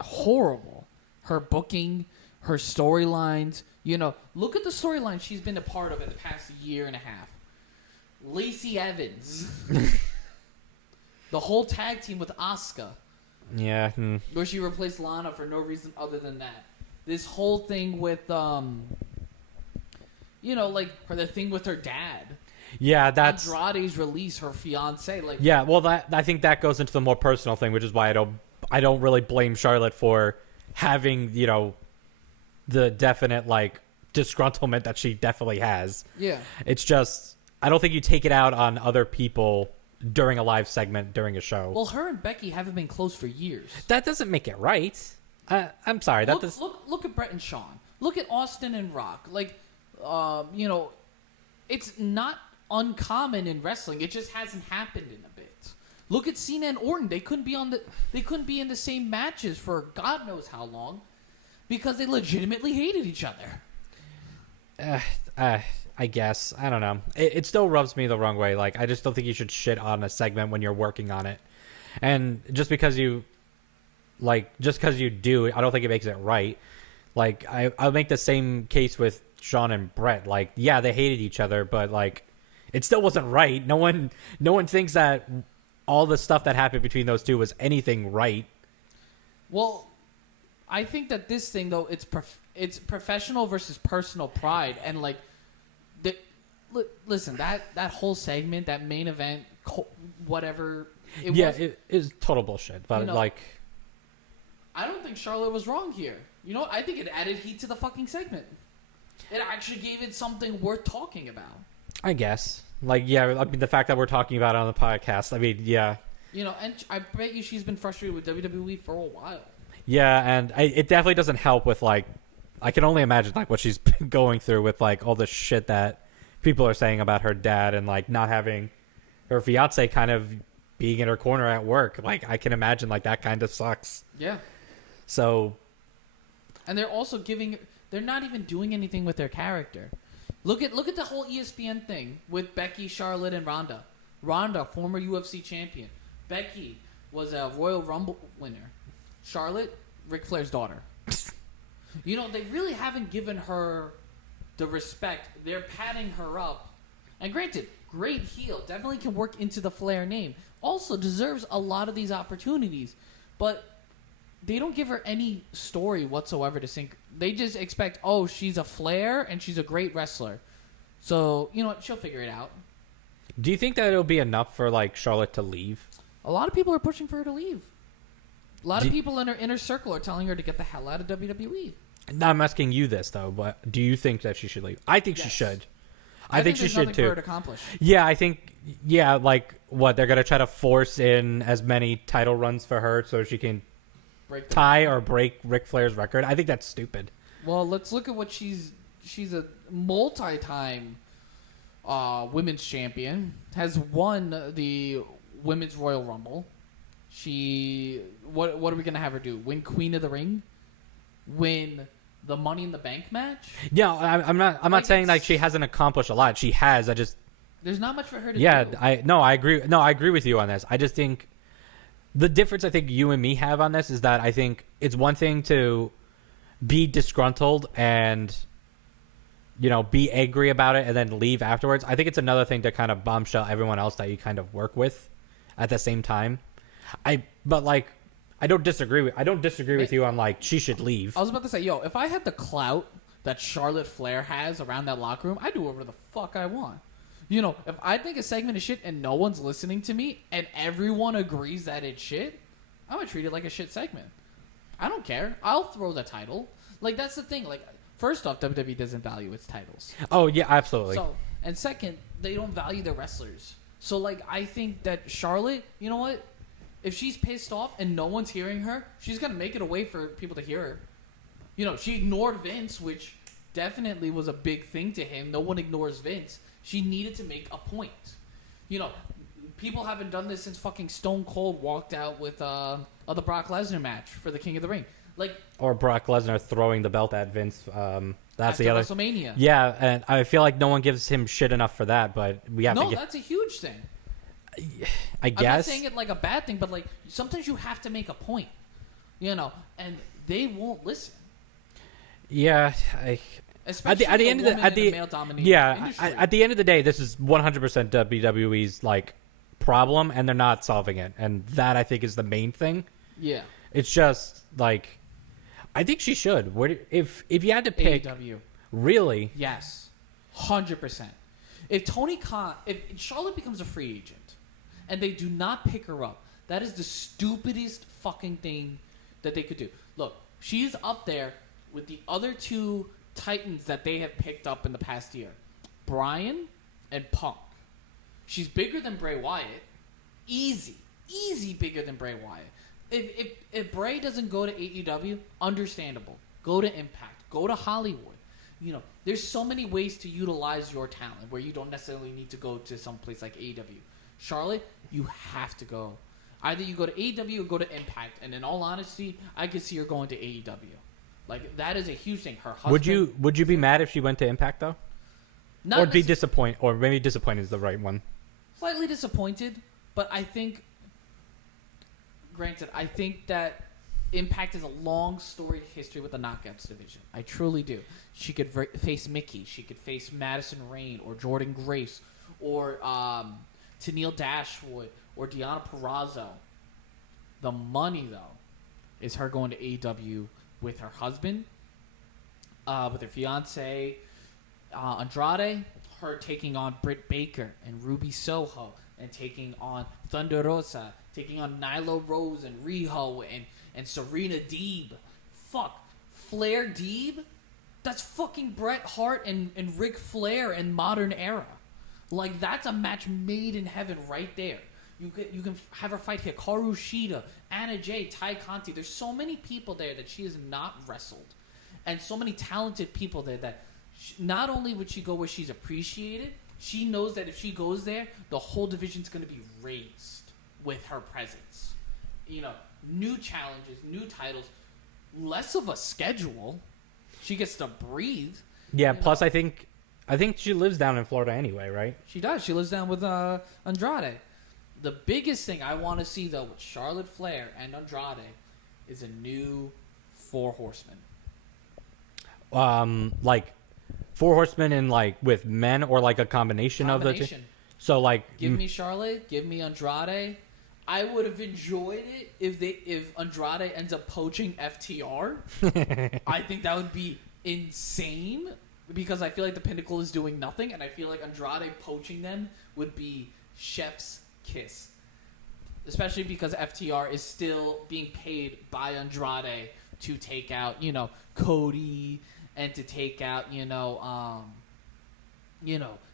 horrible. Her booking, her storylines. Look at the storyline she's been a part of in the past year and a half. Lacey Evans. The whole tag team with Asuka. Yeah. Where she replaced Lana for no reason other than that. This whole thing with, the thing with her dad. Yeah, that's Andrade's release, her fiance. Yeah, well, I think that goes into the more personal thing, which is why I don't really blame Charlotte for having, the definite, disgruntlement that she definitely has. Yeah. It's just, I don't think you take it out on other people during a live segment during a show. Well, her and Becky haven't been close for years. That doesn't make it right. I'm sorry. Look at Brett and Shawn. Look at Austin and Rock. It's not uncommon in wrestling. It just hasn't happened in a bit. Look at Cena and Orton. They couldn't be in the same matches for God knows how long because they legitimately hated each other. I guess. I don't know. It still rubs me the wrong way. I just don't think you should shit on a segment when you're working on it. And just because you do, I don't think it makes it right. I'll make the same case with Shawn and Brett. Yeah, they hated each other, but it still wasn't right. No one thinks that all the stuff that happened between those two was anything right. Well, I think that this thing though, it's professional versus personal pride, and listen, that whole segment, that main event, whatever. It is total bullshit. But I don't think Charlotte was wrong here. I think it added heat to the fucking segment. It actually gave it something worth talking about. I guess. The fact that we're talking about it on the podcast, yeah. And I bet you she's been frustrated with WWE for a while. Yeah, and it definitely doesn't help with, I can only imagine, what she's been going through with, all the shit that people are saying about her dad and, not having her fiance kind of being in her corner at work. I can imagine, that kind of sucks. Yeah. So. And they're also they're not even doing anything with their character. Look at the whole ESPN thing with Becky, Charlotte, and Ronda. Ronda, former UFC champion. Becky was a Royal Rumble winner. Charlotte, Ric Flair's daughter. They really haven't given her the respect. They're padding her up. And granted, great heel. Definitely can work into the Flair name. Also deserves a lot of these opportunities. But they don't give her any story whatsoever to sink. They just expect, she's a Flair and she's a great wrestler. So, you know what? She'll figure it out. Do you think that it'll be enough for, Charlotte to leave? A lot of people are pushing for her to leave. A lot of people in her inner circle are telling her to get the hell out of WWE. Now, I'm asking you this, though, but do you think that she should leave? I think she should. I think she should, too. For her to accomplish. Yeah, I think, what, they're going to try to force in as many title runs for her so she can tie or break Ric Flair's record. I think that's stupid. Well, let's look at what she's a multi-time women's champion, has won the Women's Royal Rumble. What are we going to have her do? Win Queen of the Ring? Win the Money in the Bank match? Yeah, I'm not saying she hasn't accomplished a lot. She has. There's not much for her to do. Yeah, I agree. No, I agree with you on this. I just think the difference I think you and me have on this is that I think it's one thing to be disgruntled and be angry about it and then leave afterwards. I think it's another thing to kind of bombshell everyone else that you kind of work with at the same time. But like, I don't disagree with you on like she should leave. I was about to say, yo, if I had the clout that Charlotte Flair has around that locker room, I'd do whatever the fuck I want. You know, if I think a segment is shit and no one's listening to me and everyone agrees that it's shit, I would treat it like a shit segment. I don't care. I'll throw the title. Like, that's the thing. Like, first off, WWE doesn't value its titles. Oh, yeah, absolutely. So, and second, they don't value their wrestlers. So, like, I think that Charlotte, you know what? If she's pissed off and no one's hearing her, she's going to make it a way for people to hear her. You know, she ignored Vince, which definitely was a big thing to him. No one ignores Vince. She needed to make a point. You know, people haven't done this since fucking Stone Cold walked out with the Brock Lesnar match for the King of the Ring. Like, or Brock Lesnar throwing the belt at Vince. That's the other WrestleMania. Yeah, and I feel like no one gives him shit enough for that, but we have to. No, that's a huge thing. I guess. I'm not saying it like a bad thing, but like sometimes you have to make a point, you know, and they won't listen. Yeah, especially at the end of the male-dominated industry. At the end of the day, this is 100% WWE's like problem, and they're not solving it, and that I think is the main thing. Yeah, it's just like I think she should. If you had to pick AEW, really? Yes, 100%. If Tony Khan, if Charlotte becomes a free agent, and they do not pick her up, that is the stupidest fucking thing that they could do. Look, she's up there with the other two titans that they have picked up in the past year, Bryan and Punk. She's bigger than Bray Wyatt, easy bigger than Bray Wyatt. If Bray doesn't go to AEW, understandable. Go to Impact. Go to Hollywood. You know, there's so many ways to utilize your talent where you don't necessarily need to go to some place like AEW. Charlotte, you have to go. Either you go to AEW or go to Impact. And in all honesty, I could see her going to AEW. Like, that is a huge thing. Her husband. Would you be mad if she went to Impact though? Or be disappointed, or maybe disappointed is the right one. Slightly disappointed, but I think. Granted, I think that Impact has a long storied history with the Knockouts division. I truly do. She could face Mickey. She could face Madison Rayne or Jordan Grace or Tennille Dashwood or Deonna Purrazzo. The money, though, is her going to AEW with her husband, with her fiance, Andrade, her taking on Britt Baker and Ruby Soho, and taking on Thunder Rosa, taking on Nyla Rose and Riho and Serena Deeb. Fuck. Flair Deeb? That's fucking Bret Hart and Ric Flair in modern era. Like, that's a match made in heaven right there. You can have her fight Hikaru Shida, Anna Jay, Ty Conti. There's so many people there that she has not wrestled. And so many talented people there that not only would she go where she's appreciated, she knows that if she goes there, the whole division's going to be raised with her presence. You know, new challenges, new titles, less of a schedule. She gets to breathe. Yeah, plus I think she lives down in Florida anyway, right? She does. She lives down with Andrade. The biggest thing I want to see, though, with Charlotte Flair and Andrade is a new Four Horsemen. Like Four Horsemen in like with men or like a combination of the two? So like give me Charlotte, give me Andrade. I would have enjoyed it if Andrade ends up poaching FTR. I think that would be insane because I feel like the Pinnacle is doing nothing, and I feel like Andrade poaching them would be chef's kiss. Especially because FTR is still being paid by Andrade to take out, Cody and to take out,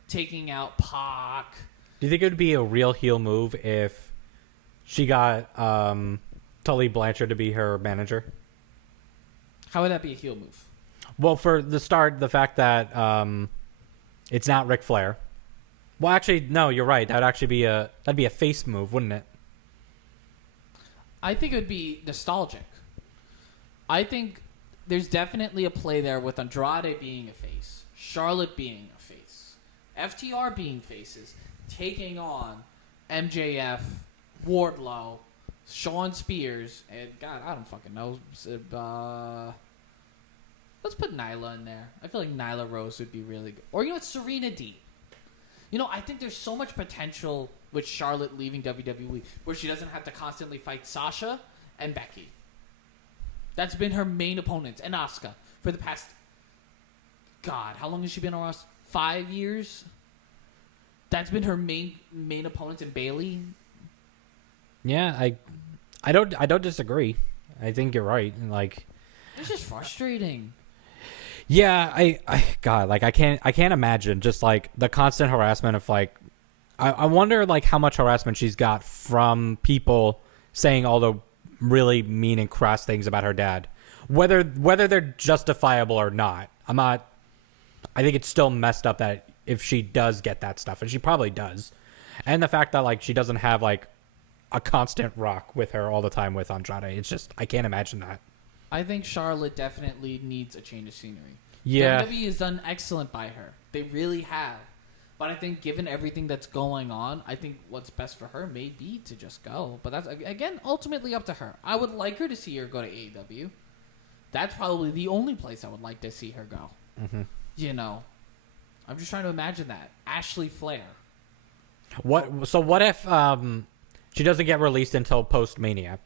taking out Pac. Do you think it would be a real heel move if she got Tully Blanchard to be her manager? How would that be a heel move? Well, for the start, the fact that it's not Ric Flair. Well, actually, no, you're right. That'd actually be a face move, wouldn't it? I think it would be nostalgic. I think there's definitely a play there with Andrade being a face, Charlotte being a face, FTR being faces, taking on MJF, Wardlow, Shawn Spears, and God, I don't fucking know. Let's put Nyla in there. I feel like Nyla Rose would be really good. Or, Serena D. I think there's so much potential with Charlotte leaving WWE, where she doesn't have to constantly fight Sasha and Becky. That's been her main opponents, and Asuka, for the past, God, how long has she been on Ross? 5 years? That's been her main opponents, in Bayley. Yeah, I don't disagree. I think you're right. Like, it's just frustrating. Yeah, God, like I can't imagine just like the constant harassment of like, I wonder like how much harassment she's got from people saying all the really mean and crass things about her dad, whether they're justifiable or not. I think it's still messed up that if she does get that stuff, and she probably does, and the fact that like she doesn't have like a constant rock with her all the time with Andrade, it's just I can't imagine that. I think Charlotte definitely needs a change of scenery. Yeah, WWE has done excellent by her. They really have. But I think given everything that's going on, I think what's best for her may be to just go. But that's, again, ultimately up to her. I would like her to see her go to AEW. That's probably the only place I would like to see her go. Mm-hmm. You know, I'm just trying to imagine that. Ashley Flair. What if she doesn't get released until post-Mania?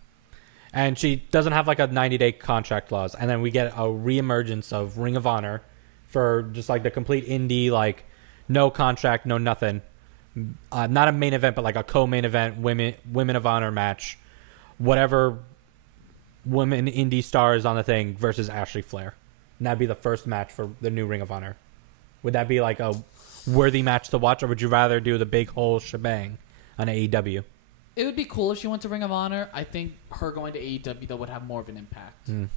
And she doesn't have like a 90-day contract clause. And then we get a reemergence of Ring of Honor for just like the complete indie, like no contract, no nothing. Not a main event, but like a co-main event, women of honor match. Whatever women indie stars on the thing versus Ashley Flair. And that'd be the first match for the new Ring of Honor. Would that be like a worthy match to watch, or would you rather do the big whole shebang on AEW? It would be cool if she went to Ring of Honor. I think her going to AEW, though, would have more of an impact. Mm.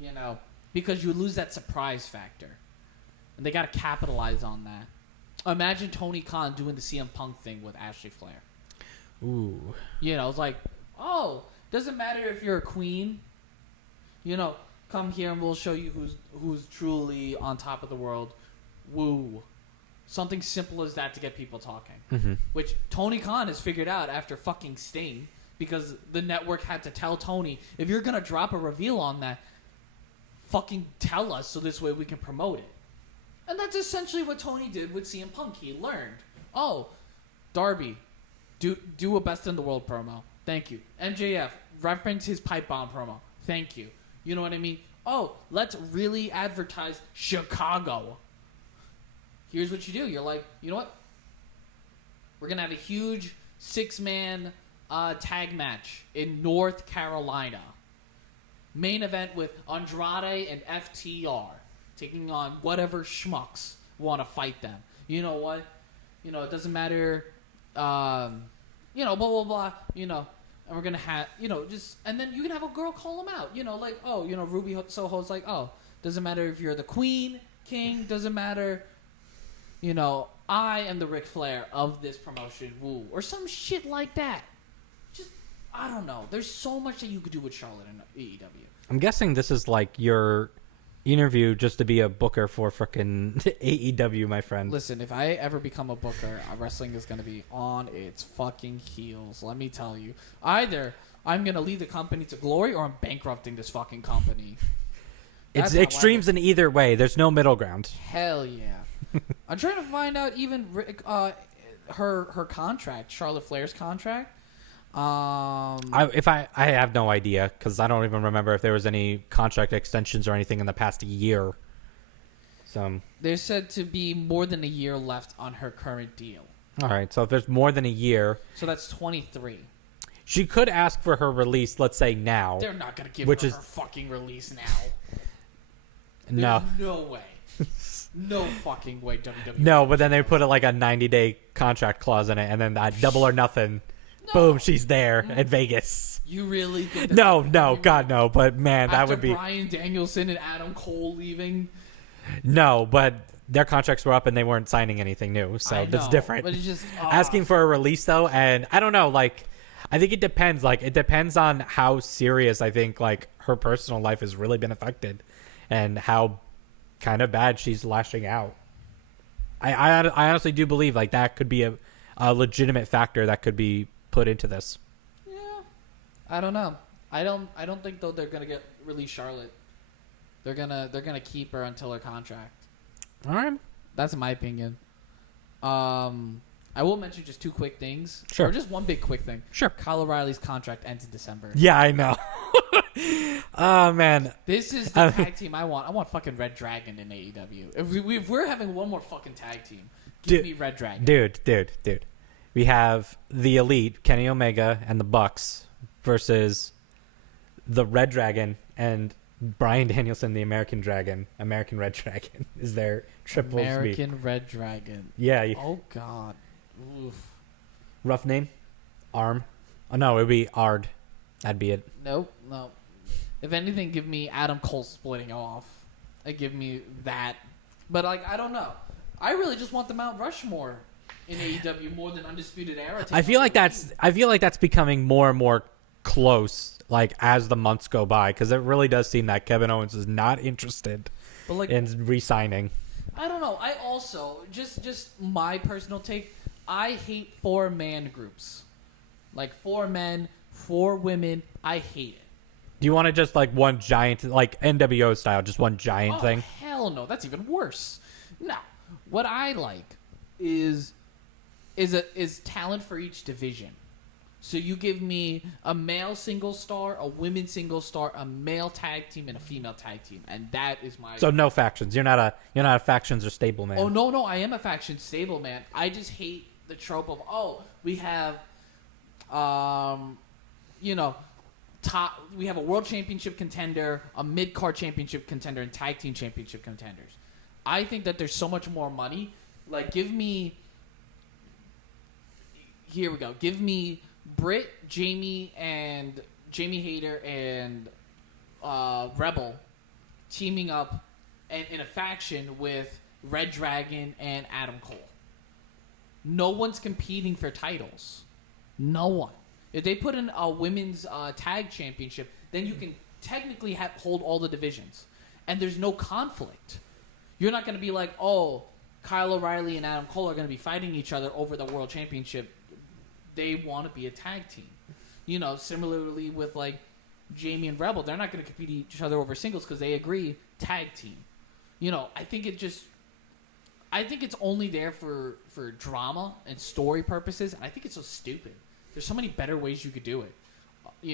You know, because you would lose that surprise factor. And they got to capitalize on that. Imagine Tony Khan doing the CM Punk thing with Ashley Flair. Ooh. You know, it's like, oh, doesn't matter if you're a queen. You know, come here and we'll show you who's truly on top of the world. Woo. Something simple as that to get people talking. Mm-hmm. Which Tony Khan has figured out after fucking Sting, because the network had to tell Tony, if you're going to drop a reveal on that, fucking tell us so this way we can promote it. And that's essentially what Tony did with CM Punk. He learned, oh, Darby, do a Best in the World promo. Thank you. MJF, reference his pipe bomb promo. Thank you. You know what I mean? Oh, let's really advertise Chicago. Here's what you do. You're like, you know what? We're going to have a huge 6-man tag match in North Carolina. Main event with Andrade and FTR taking on whatever schmucks want to fight them. You know what? You know, it doesn't matter, you know, blah, blah, blah, you know. And we're going to have, you know, just, and then you can have a girl call them out. You know, like, oh, you know, Ruby Soho's like, oh, doesn't matter if you're the queen, king, doesn't matter. You know, I am the Ric Flair of this promotion, woo. Or some shit like that. Just, I don't know. There's so much that you could do with Charlotte and AEW. I'm guessing this is like your interview just to be a booker for frickin' AEW, my friend. Listen, if I ever become a booker, wrestling is going to be on its fucking heels. Let me tell you. Either I'm going to lead the company to glory or I'm bankrupting this fucking company. It's extremes in either way. There's no middle ground. Hell yeah. I'm trying to find out even her contract, Charlotte Flair's contract. I have no idea because I don't even remember if there was any contract extensions or anything in the past year. So there's said to be more than a year left on her current deal. All right, so if there's more than a year, so that's 23. She could ask for her release, let's say now. They're not gonna give her fucking release now. No. There's no way. No fucking way, WWE. No, but then they put like a 90-day contract clause in it, and then that double or nothing. No. Boom, she's there at Vegas. You really think that? No, God, no. But man, that would be Bryan Danielson and Adam Cole leaving. No, but their contracts were up and they weren't signing anything new, so that's different. But it's just asking for a release though, and I don't know. Like, I think it depends. Like, it depends on how serious I think like her personal life has really been affected, and how kind of bad she's lashing out. I honestly do believe like that could be a legitimate factor that could be put into this. Yeah, I don't know. I don't think though they're gonna release Charlotte. They're gonna keep her until her contract. All right, that's my opinion. I will mention just 2 quick things. Sure. Or just one big quick thing. Sure. Kyle O'Reilly's contract ends in December. Yeah, I know. Oh, man. This is the tag team I want. I want fucking Red Dragon in AEW. If we're having one more fucking tag team, give me Red Dragon. Dude. We have the Elite, Kenny Omega, and the Bucks versus the Red Dragon and Bryan Danielson, the American Red Dragon. Is there triple American Red Dragon. Yeah. Oh, God. Oof. Rough name? Arm? Oh, no, it would be Ard. That'd be it. Nope. If anything, give me Adam Cole splitting off. Give me that. But, like, I don't know. I really just want the Mount Rushmore in AEW more than Undisputed Era. I feel like that's becoming more and more close, like, as the months go by, because it really does seem that Kevin Owens is not interested in re-signing. I don't know. I also, just my personal take, I hate 4-man groups. Like 4 men, 4 women. I hate it. Do you want to just like one giant, like NWO style, just one giant thing? Hell no. That's even worse. No. What I like is talent for each division. So you give me a male single star, a women's single star, a male tag team, and a female tag team, and that is my. So no factions. You're not a factions or stable man. Oh no, I am a faction stable man. I just hate the trope of we have, we have a world championship contender, a mid-card championship contender, and tag team championship contenders. I think that there's so much more money. Like, give me. Here we go. Give me Britt, Jamie Hayter, and Rebel teaming up in a faction with Red Dragon and Adam Cole. No one's competing for titles. No one. If they put in a women's tag championship, then you can technically hold all the divisions. And there's no conflict. You're not going to be like, Kyle O'Reilly and Adam Cole are going to be fighting each other over the world championship. They want to be a tag team. Similarly with like Jamie and Rebel, they're not going to compete each other over singles because they agree tag team. I think it's only there for drama and story purposes, and I think it's so stupid. There's so many better ways you could do it.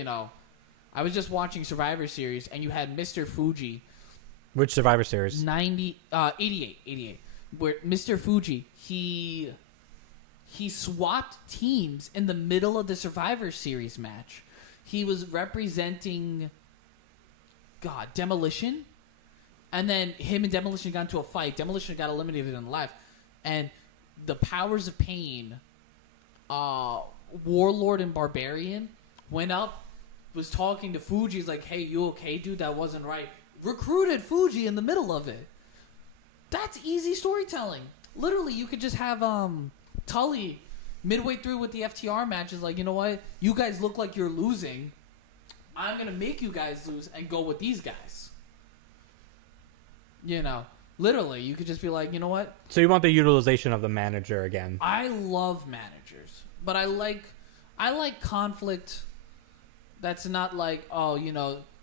I was just watching Survivor Series, and you had Mr. Fuji. Which Survivor Series? 88. Where Mr. Fuji, he swapped teams in the middle of the Survivor Series match. He was representing, Demolition. And then him and Demolition got into a fight. Demolition got eliminated and left. And the Powers of Pain, Warlord and Barbarian, went up, was talking to Fuji. He's like, hey, you okay, dude? That wasn't right. Recruited Fuji in the middle of it. That's easy storytelling. Literally, you could just have Tully midway through with the FTR match is like, you know what? You guys look like you're losing. I'm going to make you guys lose and go with these guys. Literally, you could just be like, you know what? So you want the utilization of the manager again? I love managers, but I like conflict that's not like,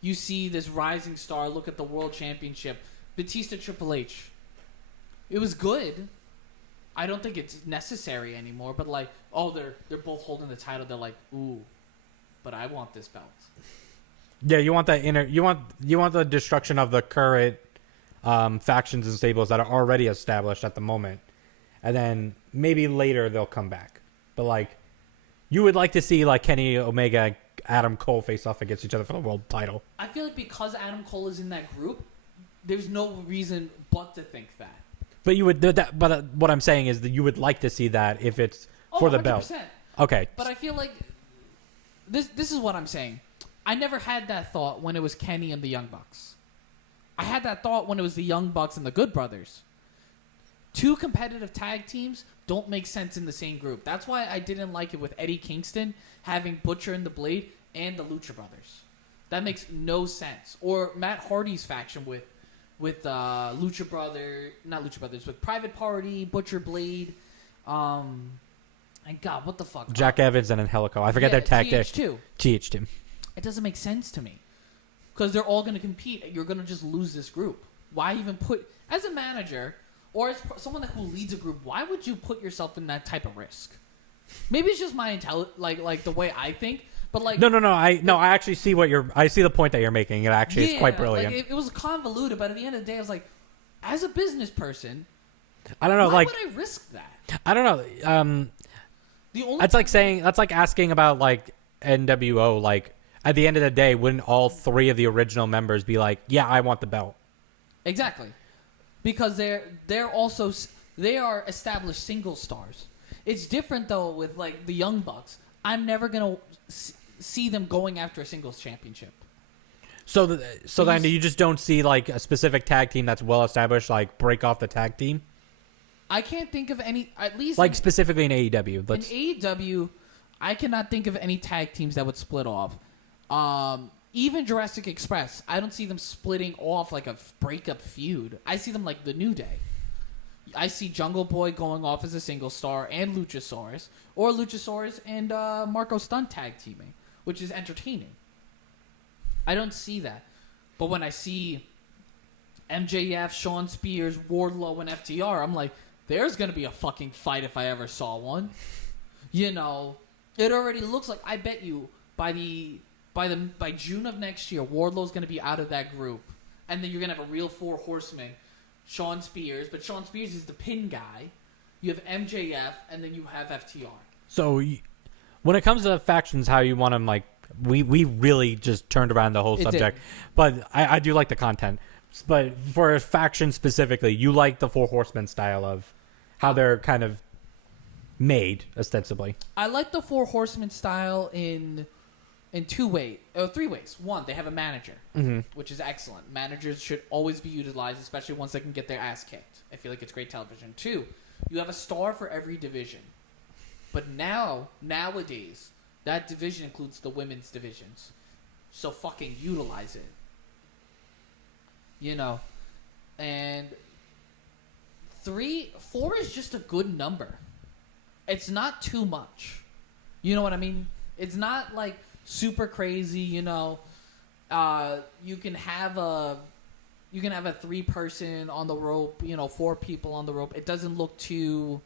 you see this rising star, look at the world championship. Batista Triple H. It was good. I don't think it's necessary anymore, but like, they're both holding the title. They're like, ooh, but I want this belt. Yeah, you want that you want the destruction of the current factions and stables that are already established at the moment, and then maybe later they'll come back. But like, you would like to see like Kenny Omega and Adam Cole face off against each other for the world title. I feel like because Adam Cole is in that group, there's no reason but to think that. But you would that. But what I'm saying is that you would like to see that if it's for the 100%. Belt. Okay. But I feel like this is what I'm saying. I never had that thought when it was Kenny and the Young Bucks. I had that thought when it was the Young Bucks and the Good Brothers. 2 competitive tag teams don't make sense in the same group. That's why I didn't like it with Eddie Kingston having Butcher and the Blade and the Lucha Brothers. That makes no sense. Or Matt Hardy's faction with with Private Party, Butcher Blade, and God, what the fuck? Jack Evans and Angelico. I forget their tag team. TH2. It doesn't make sense to me. Because they're all going to compete, and you're going to just lose this group. Why even put... As a manager, or as someone who leads a group, why would you put yourself in that type of risk? Maybe it's just my like the way I think, but like no. I actually see I see the point that you're making. It actually is quite brilliant. Like it was convoluted, but at the end of the day, I was like, as a business person, I don't know. Why would I risk that? I don't know. That's like asking about like NWO. Like at the end of the day, wouldn't all 3 of the original members be like, "Yeah, I want the belt"? Exactly, because they are established single stars. It's different though with like the Young Bucks. I'm never gonna see them going after a singles championship. So then you just don't see like a specific tag team that's well established, like break off the tag team. I can't think of any, at least like specifically in AEW. In AEW, I cannot think of any tag teams that would split off. Even Jurassic Express, I don't see them splitting off like a breakup feud. I see them like the New Day. I see Jungle Boy going off as a single star and Luchasaurus, or Luchasaurus and Marco Stunt tag teaming, which is entertaining. I don't see that. But when I see MJF, Shawn Spears, Wardlow, and FTR, I'm like, there's going to be a fucking fight if I ever saw one. You know, it already looks like, I bet you, by June of next year, Wardlow's going to be out of that group. And then you're going to have a real 4 horsemen. Shawn Spears, but Shawn Spears is the pin guy. You have MJF, and then you have FTR. So, when it comes to factions, how you want them, like, we really just turned around the whole subject. But I do like the content. But for a faction specifically, you like the 4 horsemen style of how they're kind of made, ostensibly. I like the 4 horsemen style in 3 ways. One, they have a manager, which is excellent. Managers should always be utilized, especially once they can get their ass kicked. I feel like it's great television. 2, you have a star for every division. But nowadays, that division includes the women's divisions. So fucking utilize it. You know. And 4 is just a good number. It's not too much. You know what I mean? It's not like super crazy, you know. You can have a 3-person on the rope, you know, 4 people on the rope. It doesn't look too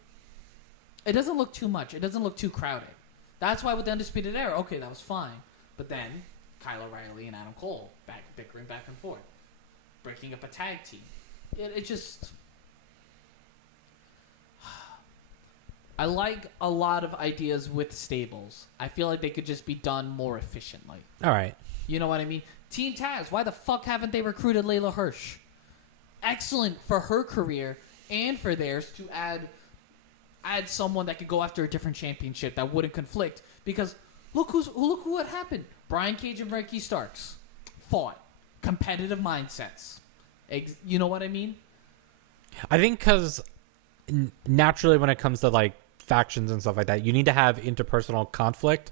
much. It doesn't look too crowded. That's why with the Undisputed Era, okay, that was fine. But then Kyle O'Reilly and Adam Cole bickering back and forth, breaking up a tag team. It just, I like a lot of ideas with stables. I feel like they could just be done more efficiently. All right. You know what I mean? Team Taz, why the fuck haven't they recruited Layla Hirsch? Excellent for her career and for theirs to add someone that could go after a different championship that wouldn't conflict. Because look what happened. Brian Cage and Ricky Starks fought. Competitive mindsets. You know what I mean? I think because naturally when it comes to like factions and stuff like that, you need to have interpersonal conflict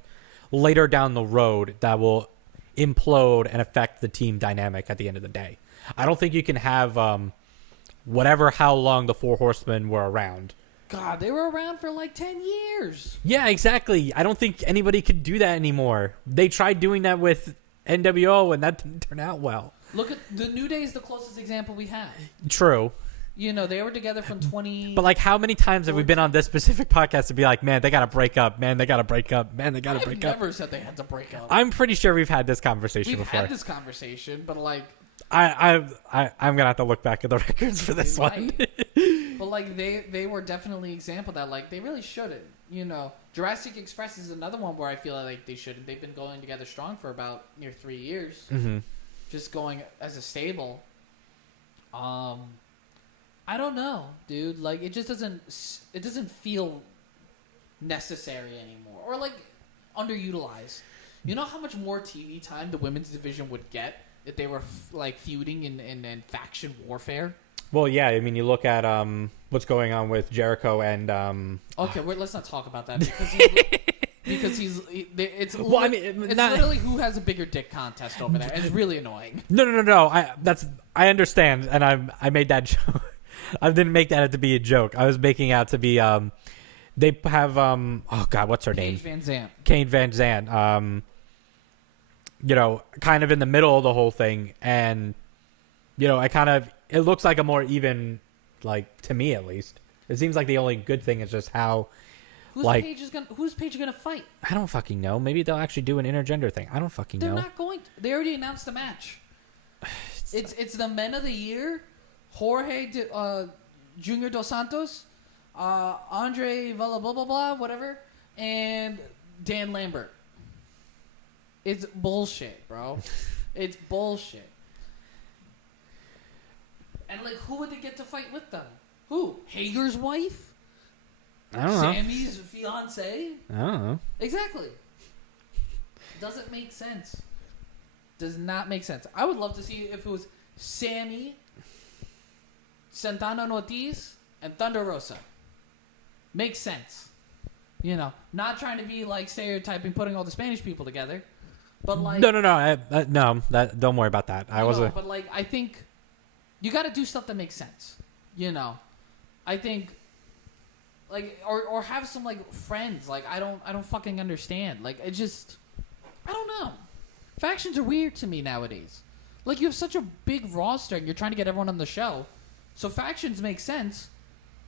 later down the road that will implode and affect the team dynamic at the end of the day. I don't think you can have how long the 4 horsemen were around. God, they were around for like 10 years. Yeah, exactly. I don't think anybody could do that anymore. They tried doing that with NWO and that didn't turn out well. Look at the New Day is the closest example we have. True. You know, they were together from 20... But, like, how many times have we been on this specific podcast to be like, man, they got to break up. Man, they got to break up. Man, they got to break up. I've never said they had to break up. I'm pretty sure we've had this conversation before. We've had this conversation, but, like... I'm going to have to look back at the records for this one. But, like, they were definitely an example that, like, they really shouldn't. You know, Jurassic Express is another one where I feel like they shouldn't. They've been going together strong for about near 3 years. Mm-hmm. Just going as a stable. I don't know, dude. Like, it just doesn't feel necessary anymore. Or, like, underutilized. You know how much more TV time the women's division would get if they were, feuding in faction warfare? Well, yeah. I mean, you look at what's going on with Jericho and... Okay, let's not talk about that because it's not, literally who has a bigger dick contest over there. And it's really annoying. No. I understand, and I made that joke. I didn't make that to be a joke. I was making out to be they have oh god, what's her name? Kane Van Zant. You know, kind of in the middle of the whole thing, and you know, it looks like a more even Like, to me at least. It seems like the only good thing is just how... Who's Paige gonna fight? I don't fucking know. Maybe they'll actually do an intergender thing. I don't fucking know. They're not going to. They already announced the match. It's the Men of the Year, Jorge Junior Dos Santos, Andre blah blah blah blah whatever, and Dan Lambert. It's bullshit, bro. It's bullshit. And like, who would they get to fight with them? Who? Hager's wife? I don't know. Sammy's fiance? I don't know. Exactly. Doesn't make sense. Does not make sense. I would love to see if it was Sammy, Santana Ortiz, and Thunder Rosa. Makes sense. You know, not trying to be like stereotyping, putting all the Spanish people together, but like no. Don't worry about that. But like, I think you got to do stuff that makes sense. You know, I think. Like or have some like friends. Like I don't fucking understand. Like it just I don't know. Factions are weird to me nowadays. Like you have such a big roster and you're trying to get everyone on the show. So factions make sense.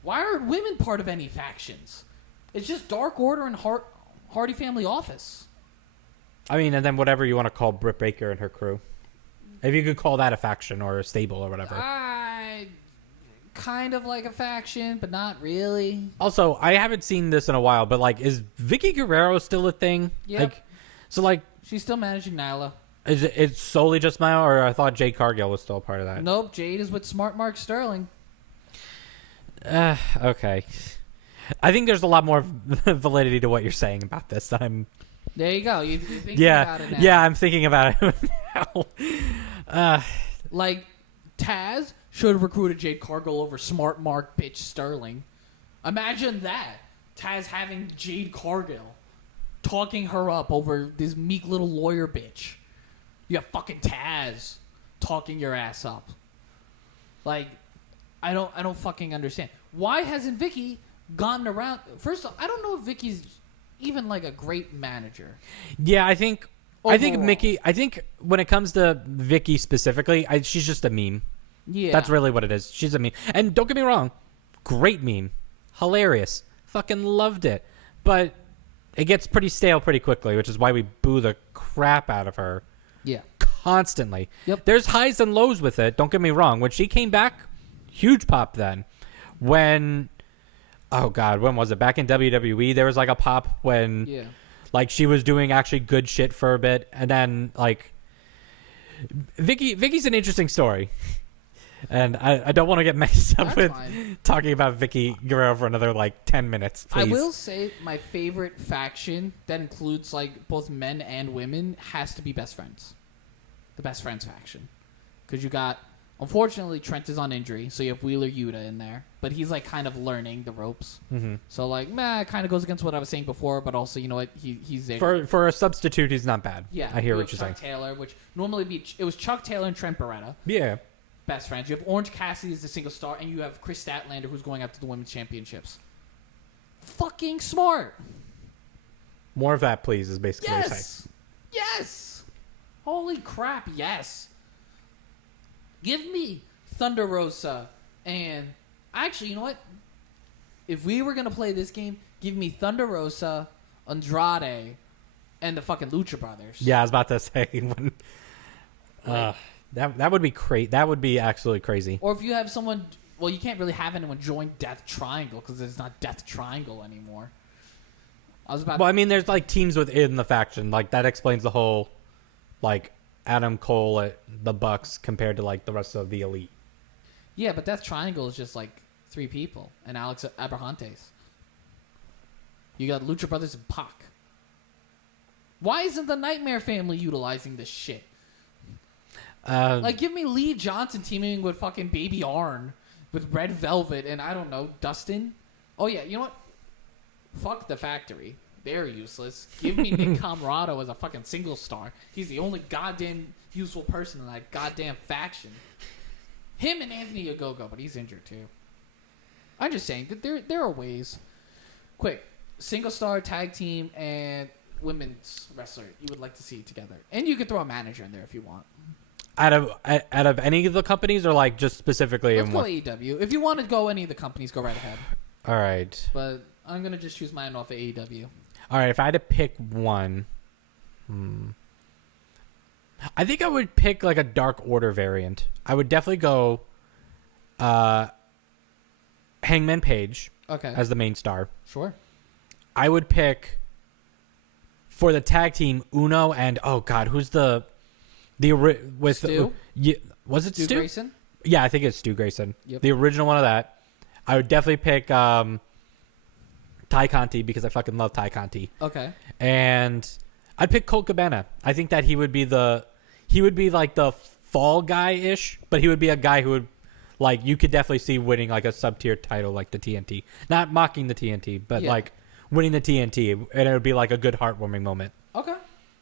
Why aren't women part of any factions? It's just Dark Order and Hardy Family Office. I mean, and then whatever you want to call Britt Baker and her crew. If you could call that a faction or a stable or whatever. Kind of like a faction, but not really. Also, I haven't seen this in a while, but like, is Vicky Guerrero still a thing? Yeah. Like, so like, she's still managing Nyla. Is it solely just Nyla, or I thought Jade Cargill was still a part of that? Nope, Jade is with Smart Mark Sterling. Okay. I think there's a lot more validity to what you're saying about this. There you go. You're thinking about it now. Yeah, I'm thinking about it now. Like, Taz should have recruited Jade Cargill over Smart Mark bitch Sterling. Imagine that. Taz having Jade Cargill talking her up over this meek little lawyer bitch. You have fucking Taz talking your ass up. Like, I don't fucking understand. Why hasn't Vicky gotten around? First off, I don't know if Vicky's even like a great manager. Yeah, I think Overall. I think when it comes to Vicky specifically, she's just a meme. Yeah. That's really what it is. She's a meme. And don't get me wrong, great meme. Hilarious. Fucking loved it. But it gets pretty stale pretty quickly, which is why we boo the crap out of her. Yeah. Constantly. Yep. There's highs and lows with it. Don't get me wrong. When she came back, huge pop then. When was it? Back in WWE, there was like a pop when like she was doing actually good shit for a bit. And then like Vicky's an interesting story. And I don't want to get mixed up with talking about Vicky Guerrero for another like 10 minutes, please. I will say my favorite faction that includes like both men and women has to be Best Friends. The Best Friends faction. Because you got, unfortunately, Trent is on injury, so you have Wheeler Yuta in there. But he's like kind of learning the ropes. Mm-hmm. So like, it kind of goes against what I was saying before, but also, you know what, he's there. For a substitute, he's not bad. Yeah. I hear what you're saying. Chuck Taylor, which normally it was Chuck Taylor and Trent Beretta. Yeah. Best Friends. You have Orange Cassidy as the single star, and you have Chris Statlander who's going after the women's championships. Fucking smart. More of that, please, is basically what you're saying. Yes. Holy crap, yes. Give me Thunder Rosa and actually, you know what? If we were gonna play this game, give me Thunder Rosa, Andrade, and the fucking Lucha Brothers. Yeah, I was about to say when that would be crazy. That would be absolutely crazy. Or if you have someone, well, you can't really have anyone join Death Triangle because it's not Death Triangle anymore. I mean, there's like teams within the faction. Like that explains the whole, like Adam Cole at the Bucks compared to like the rest of the Elite. Yeah, but Death Triangle is just like 3 people and Alex Abrahantes. You got Lucha Brothers and Pac. Why isn't the Nightmare Family utilizing this shit? Like, give me Lee Johnson teaming with fucking Baby Arn, with Red Velvet, and I don't know, Dustin. Oh yeah, you know what? Fuck the Factory. They're useless. Give me Nick Comoroto as a fucking single star. He's the only goddamn useful person in that goddamn faction. Him and Anthony Ogogo, but he's injured too. I'm just saying that there are ways. Quick, single star, tag team, and women's wrestler you would like to see together. And you could throw a manager in there if you want. Out of any of the companies, or like just specifically Let's in go one? AEW. If you want to go any of the companies, go right ahead. All right. But I'm gonna just choose mine off of AEW. All right. If I had to pick one, I think I would pick like a Dark Order variant. I would definitely go Hangman Page as the main star. Sure. I would pick for the tag team Uno and who's the with Stu? Was it Stu? Grayson? Yeah, I think it's Stu Grayson. Yep. The original one of that. I would definitely pick Ty Conti because I fucking love Ty Conti. Okay. And I'd pick Colt Cabana. I think that he would be like the fall guy-ish, but he would be a guy who would, like, you could definitely see winning like a sub-tier title like the TNT. Not mocking the TNT, but like winning the TNT, and it would be like a good heartwarming moment. Okay.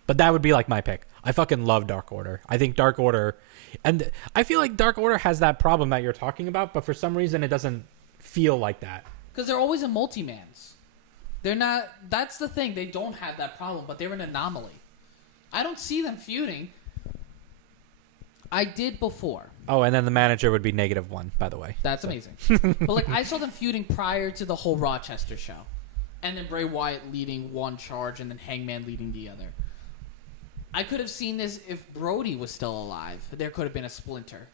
But that would be like my pick. I fucking love Dark Order. I think Dark Order, and I feel like Dark Order has that problem that you're talking about, but for some reason it doesn't feel like that. Because they're always in multi-mans. They're not. That's the thing. They don't have that problem, but they're an anomaly. I don't see them feuding. I did before. Oh, and then the manager would be -1, by the way. That's amazing. But like, I saw them feuding prior to the whole Rochester show, and then Bray Wyatt leading one charge, and then Hangman leading the other. I could have seen this if Brody was still alive. There could have been a splinter,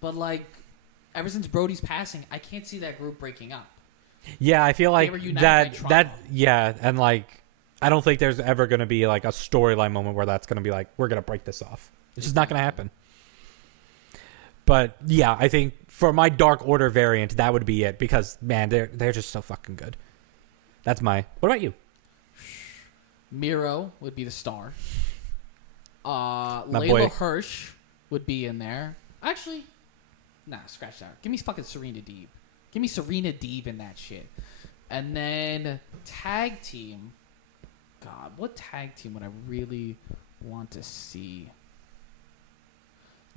but like, ever since Brody's passing, I can't see that group breaking up. Yeah, I feel like that, and like, I don't think there's ever going to be like a storyline moment where that's going to be like, we're going to break this off. It's just not going to happen. But yeah, I think for my Dark Order variant, that would be it because man, they're just so fucking good. That's my. What about you? Miro would be the star. Layla Hirsch would be in there. Actually, nah, scratch that. Give me fucking Serena Deeb. Give me Serena Deeb in that shit. And then tag team. God, what tag team would I really want to see?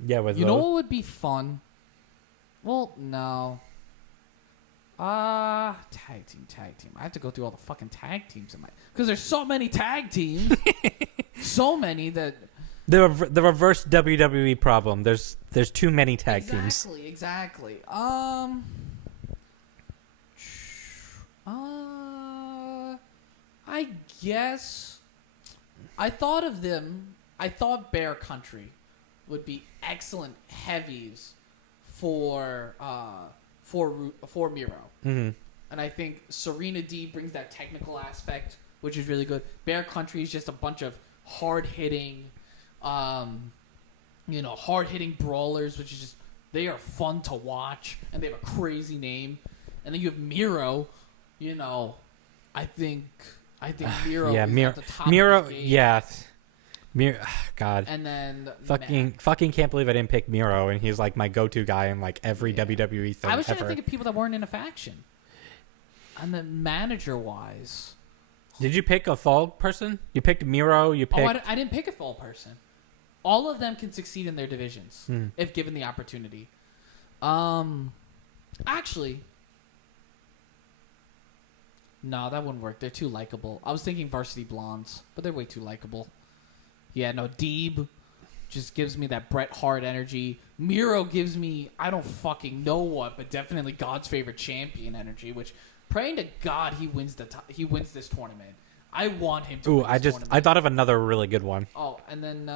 Yeah, you know what would be fun? Well, no. Tag team. I have to go through all the fucking tag teams in my, because there's so many tag teams, so many that the reverse WWE problem. There's too many tag teams. Exactly. I guess I thought of them. I thought Bear Country would be excellent heavies for Miro. Mm-hmm. And I think Serena D brings that technical aspect, which is really good. Bear Country is just a bunch of hard-hitting brawlers, which is just, they are fun to watch, and they have a crazy name. And then you have Miro, I think Miro is at the top of his game. Yeah. God. And then fucking can't believe I didn't pick Miro, and he's like my go-to guy in like every WWE thing. I was trying to think of people that weren't in a faction. And then manager-wise, did you pick a fall person? You picked Miro. You picked. I didn't pick a fall person. All of them can succeed in their divisions if given the opportunity. Actually, no, that wouldn't work. They're too likable. I was thinking Varsity Blondes, but they're way too likable. Yeah, no, Deeb just gives me that Bret Hart energy. Miro gives me, I don't fucking know what, but definitely God's favorite champion energy, which, praying to God he wins this tournament. I want him to win this tournament. I thought of another really good one. Oh, and then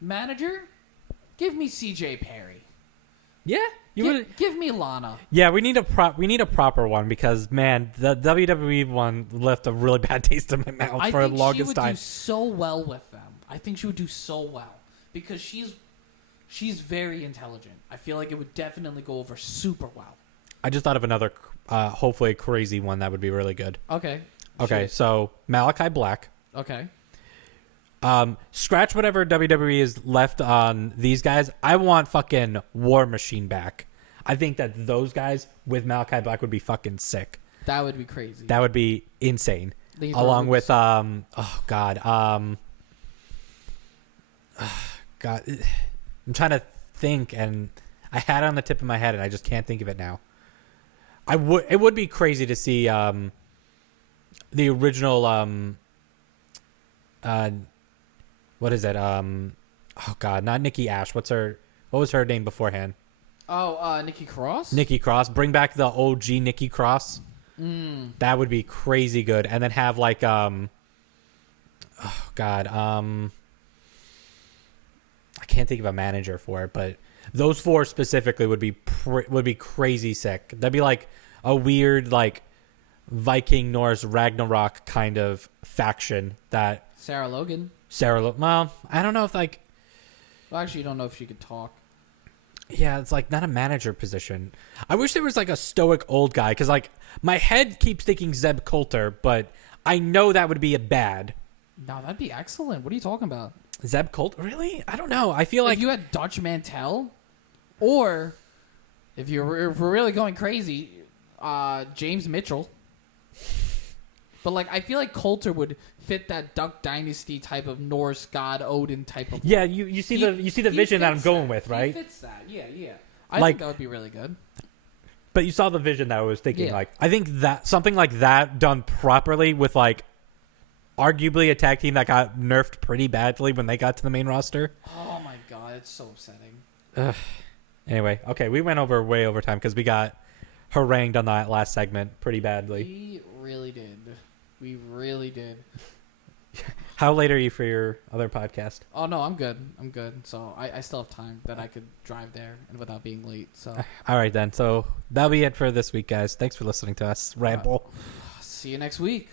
manager, give me CJ Perry. Yeah? Give me Lana. Yeah, we need a proper one because, man, the WWE one left a really bad taste in my mouth for the longest time. I think she would do so well with them. I think she would do so well because she's very intelligent. I feel like it would definitely go over super well. I just thought of another, hopefully crazy one that would be really good. Okay. So Malachi Black. Okay. Scratch whatever WWE is left on these guys. I want fucking War Machine back. I think that those guys with Malachi Black would be fucking sick. That would be crazy. That would be insane. Along with God, I'm trying to think, and I had it on the tip of my head, and I just can't think of it now. It would be crazy to see the original what is it? Oh God, not Nikki Ash. What was her name beforehand? Oh, Nikki Cross. Nikki Cross. Bring back the OG Nikki Cross. That would be crazy good. And then have like oh God, I can't think of a manager for it, but those four specifically would be crazy sick. That'd be like a weird like Viking Norse Ragnarok kind of faction that Sarah Logan. Well, I don't know if like. Well, actually, you don't know if she could talk. Yeah, it's like not a manager position. I wish there was like a stoic old guy because like my head keeps thinking Zeb Coulter, but I know that would be a bad. No, that'd be excellent. What are you talking about? Zeb Coulter? Really? I don't know. I feel like if you had Dutch Mantel, or if we're really going crazy, James Mitchell. But like, I feel like Coulter would fit that Duck Dynasty type of Norse god Odin type of. Yeah, you see the vision that I'm going with, right? He fits that. Yeah. I think that would be really good. But you saw the vision that I was thinking. Yeah. Like, I think that something like that done properly with like, arguably a tag team that got nerfed pretty badly when they got to the main roster. Oh my God, it's so upsetting. Anyway, okay, we went way over time because we got harangued on that last segment pretty badly. We really did. How late are you for your other podcast? Oh no, I'm good. So I still have time that I could drive there and without being late. So all right then. So that'll be it for this week, guys. Thanks for listening to us ramble. See you next week.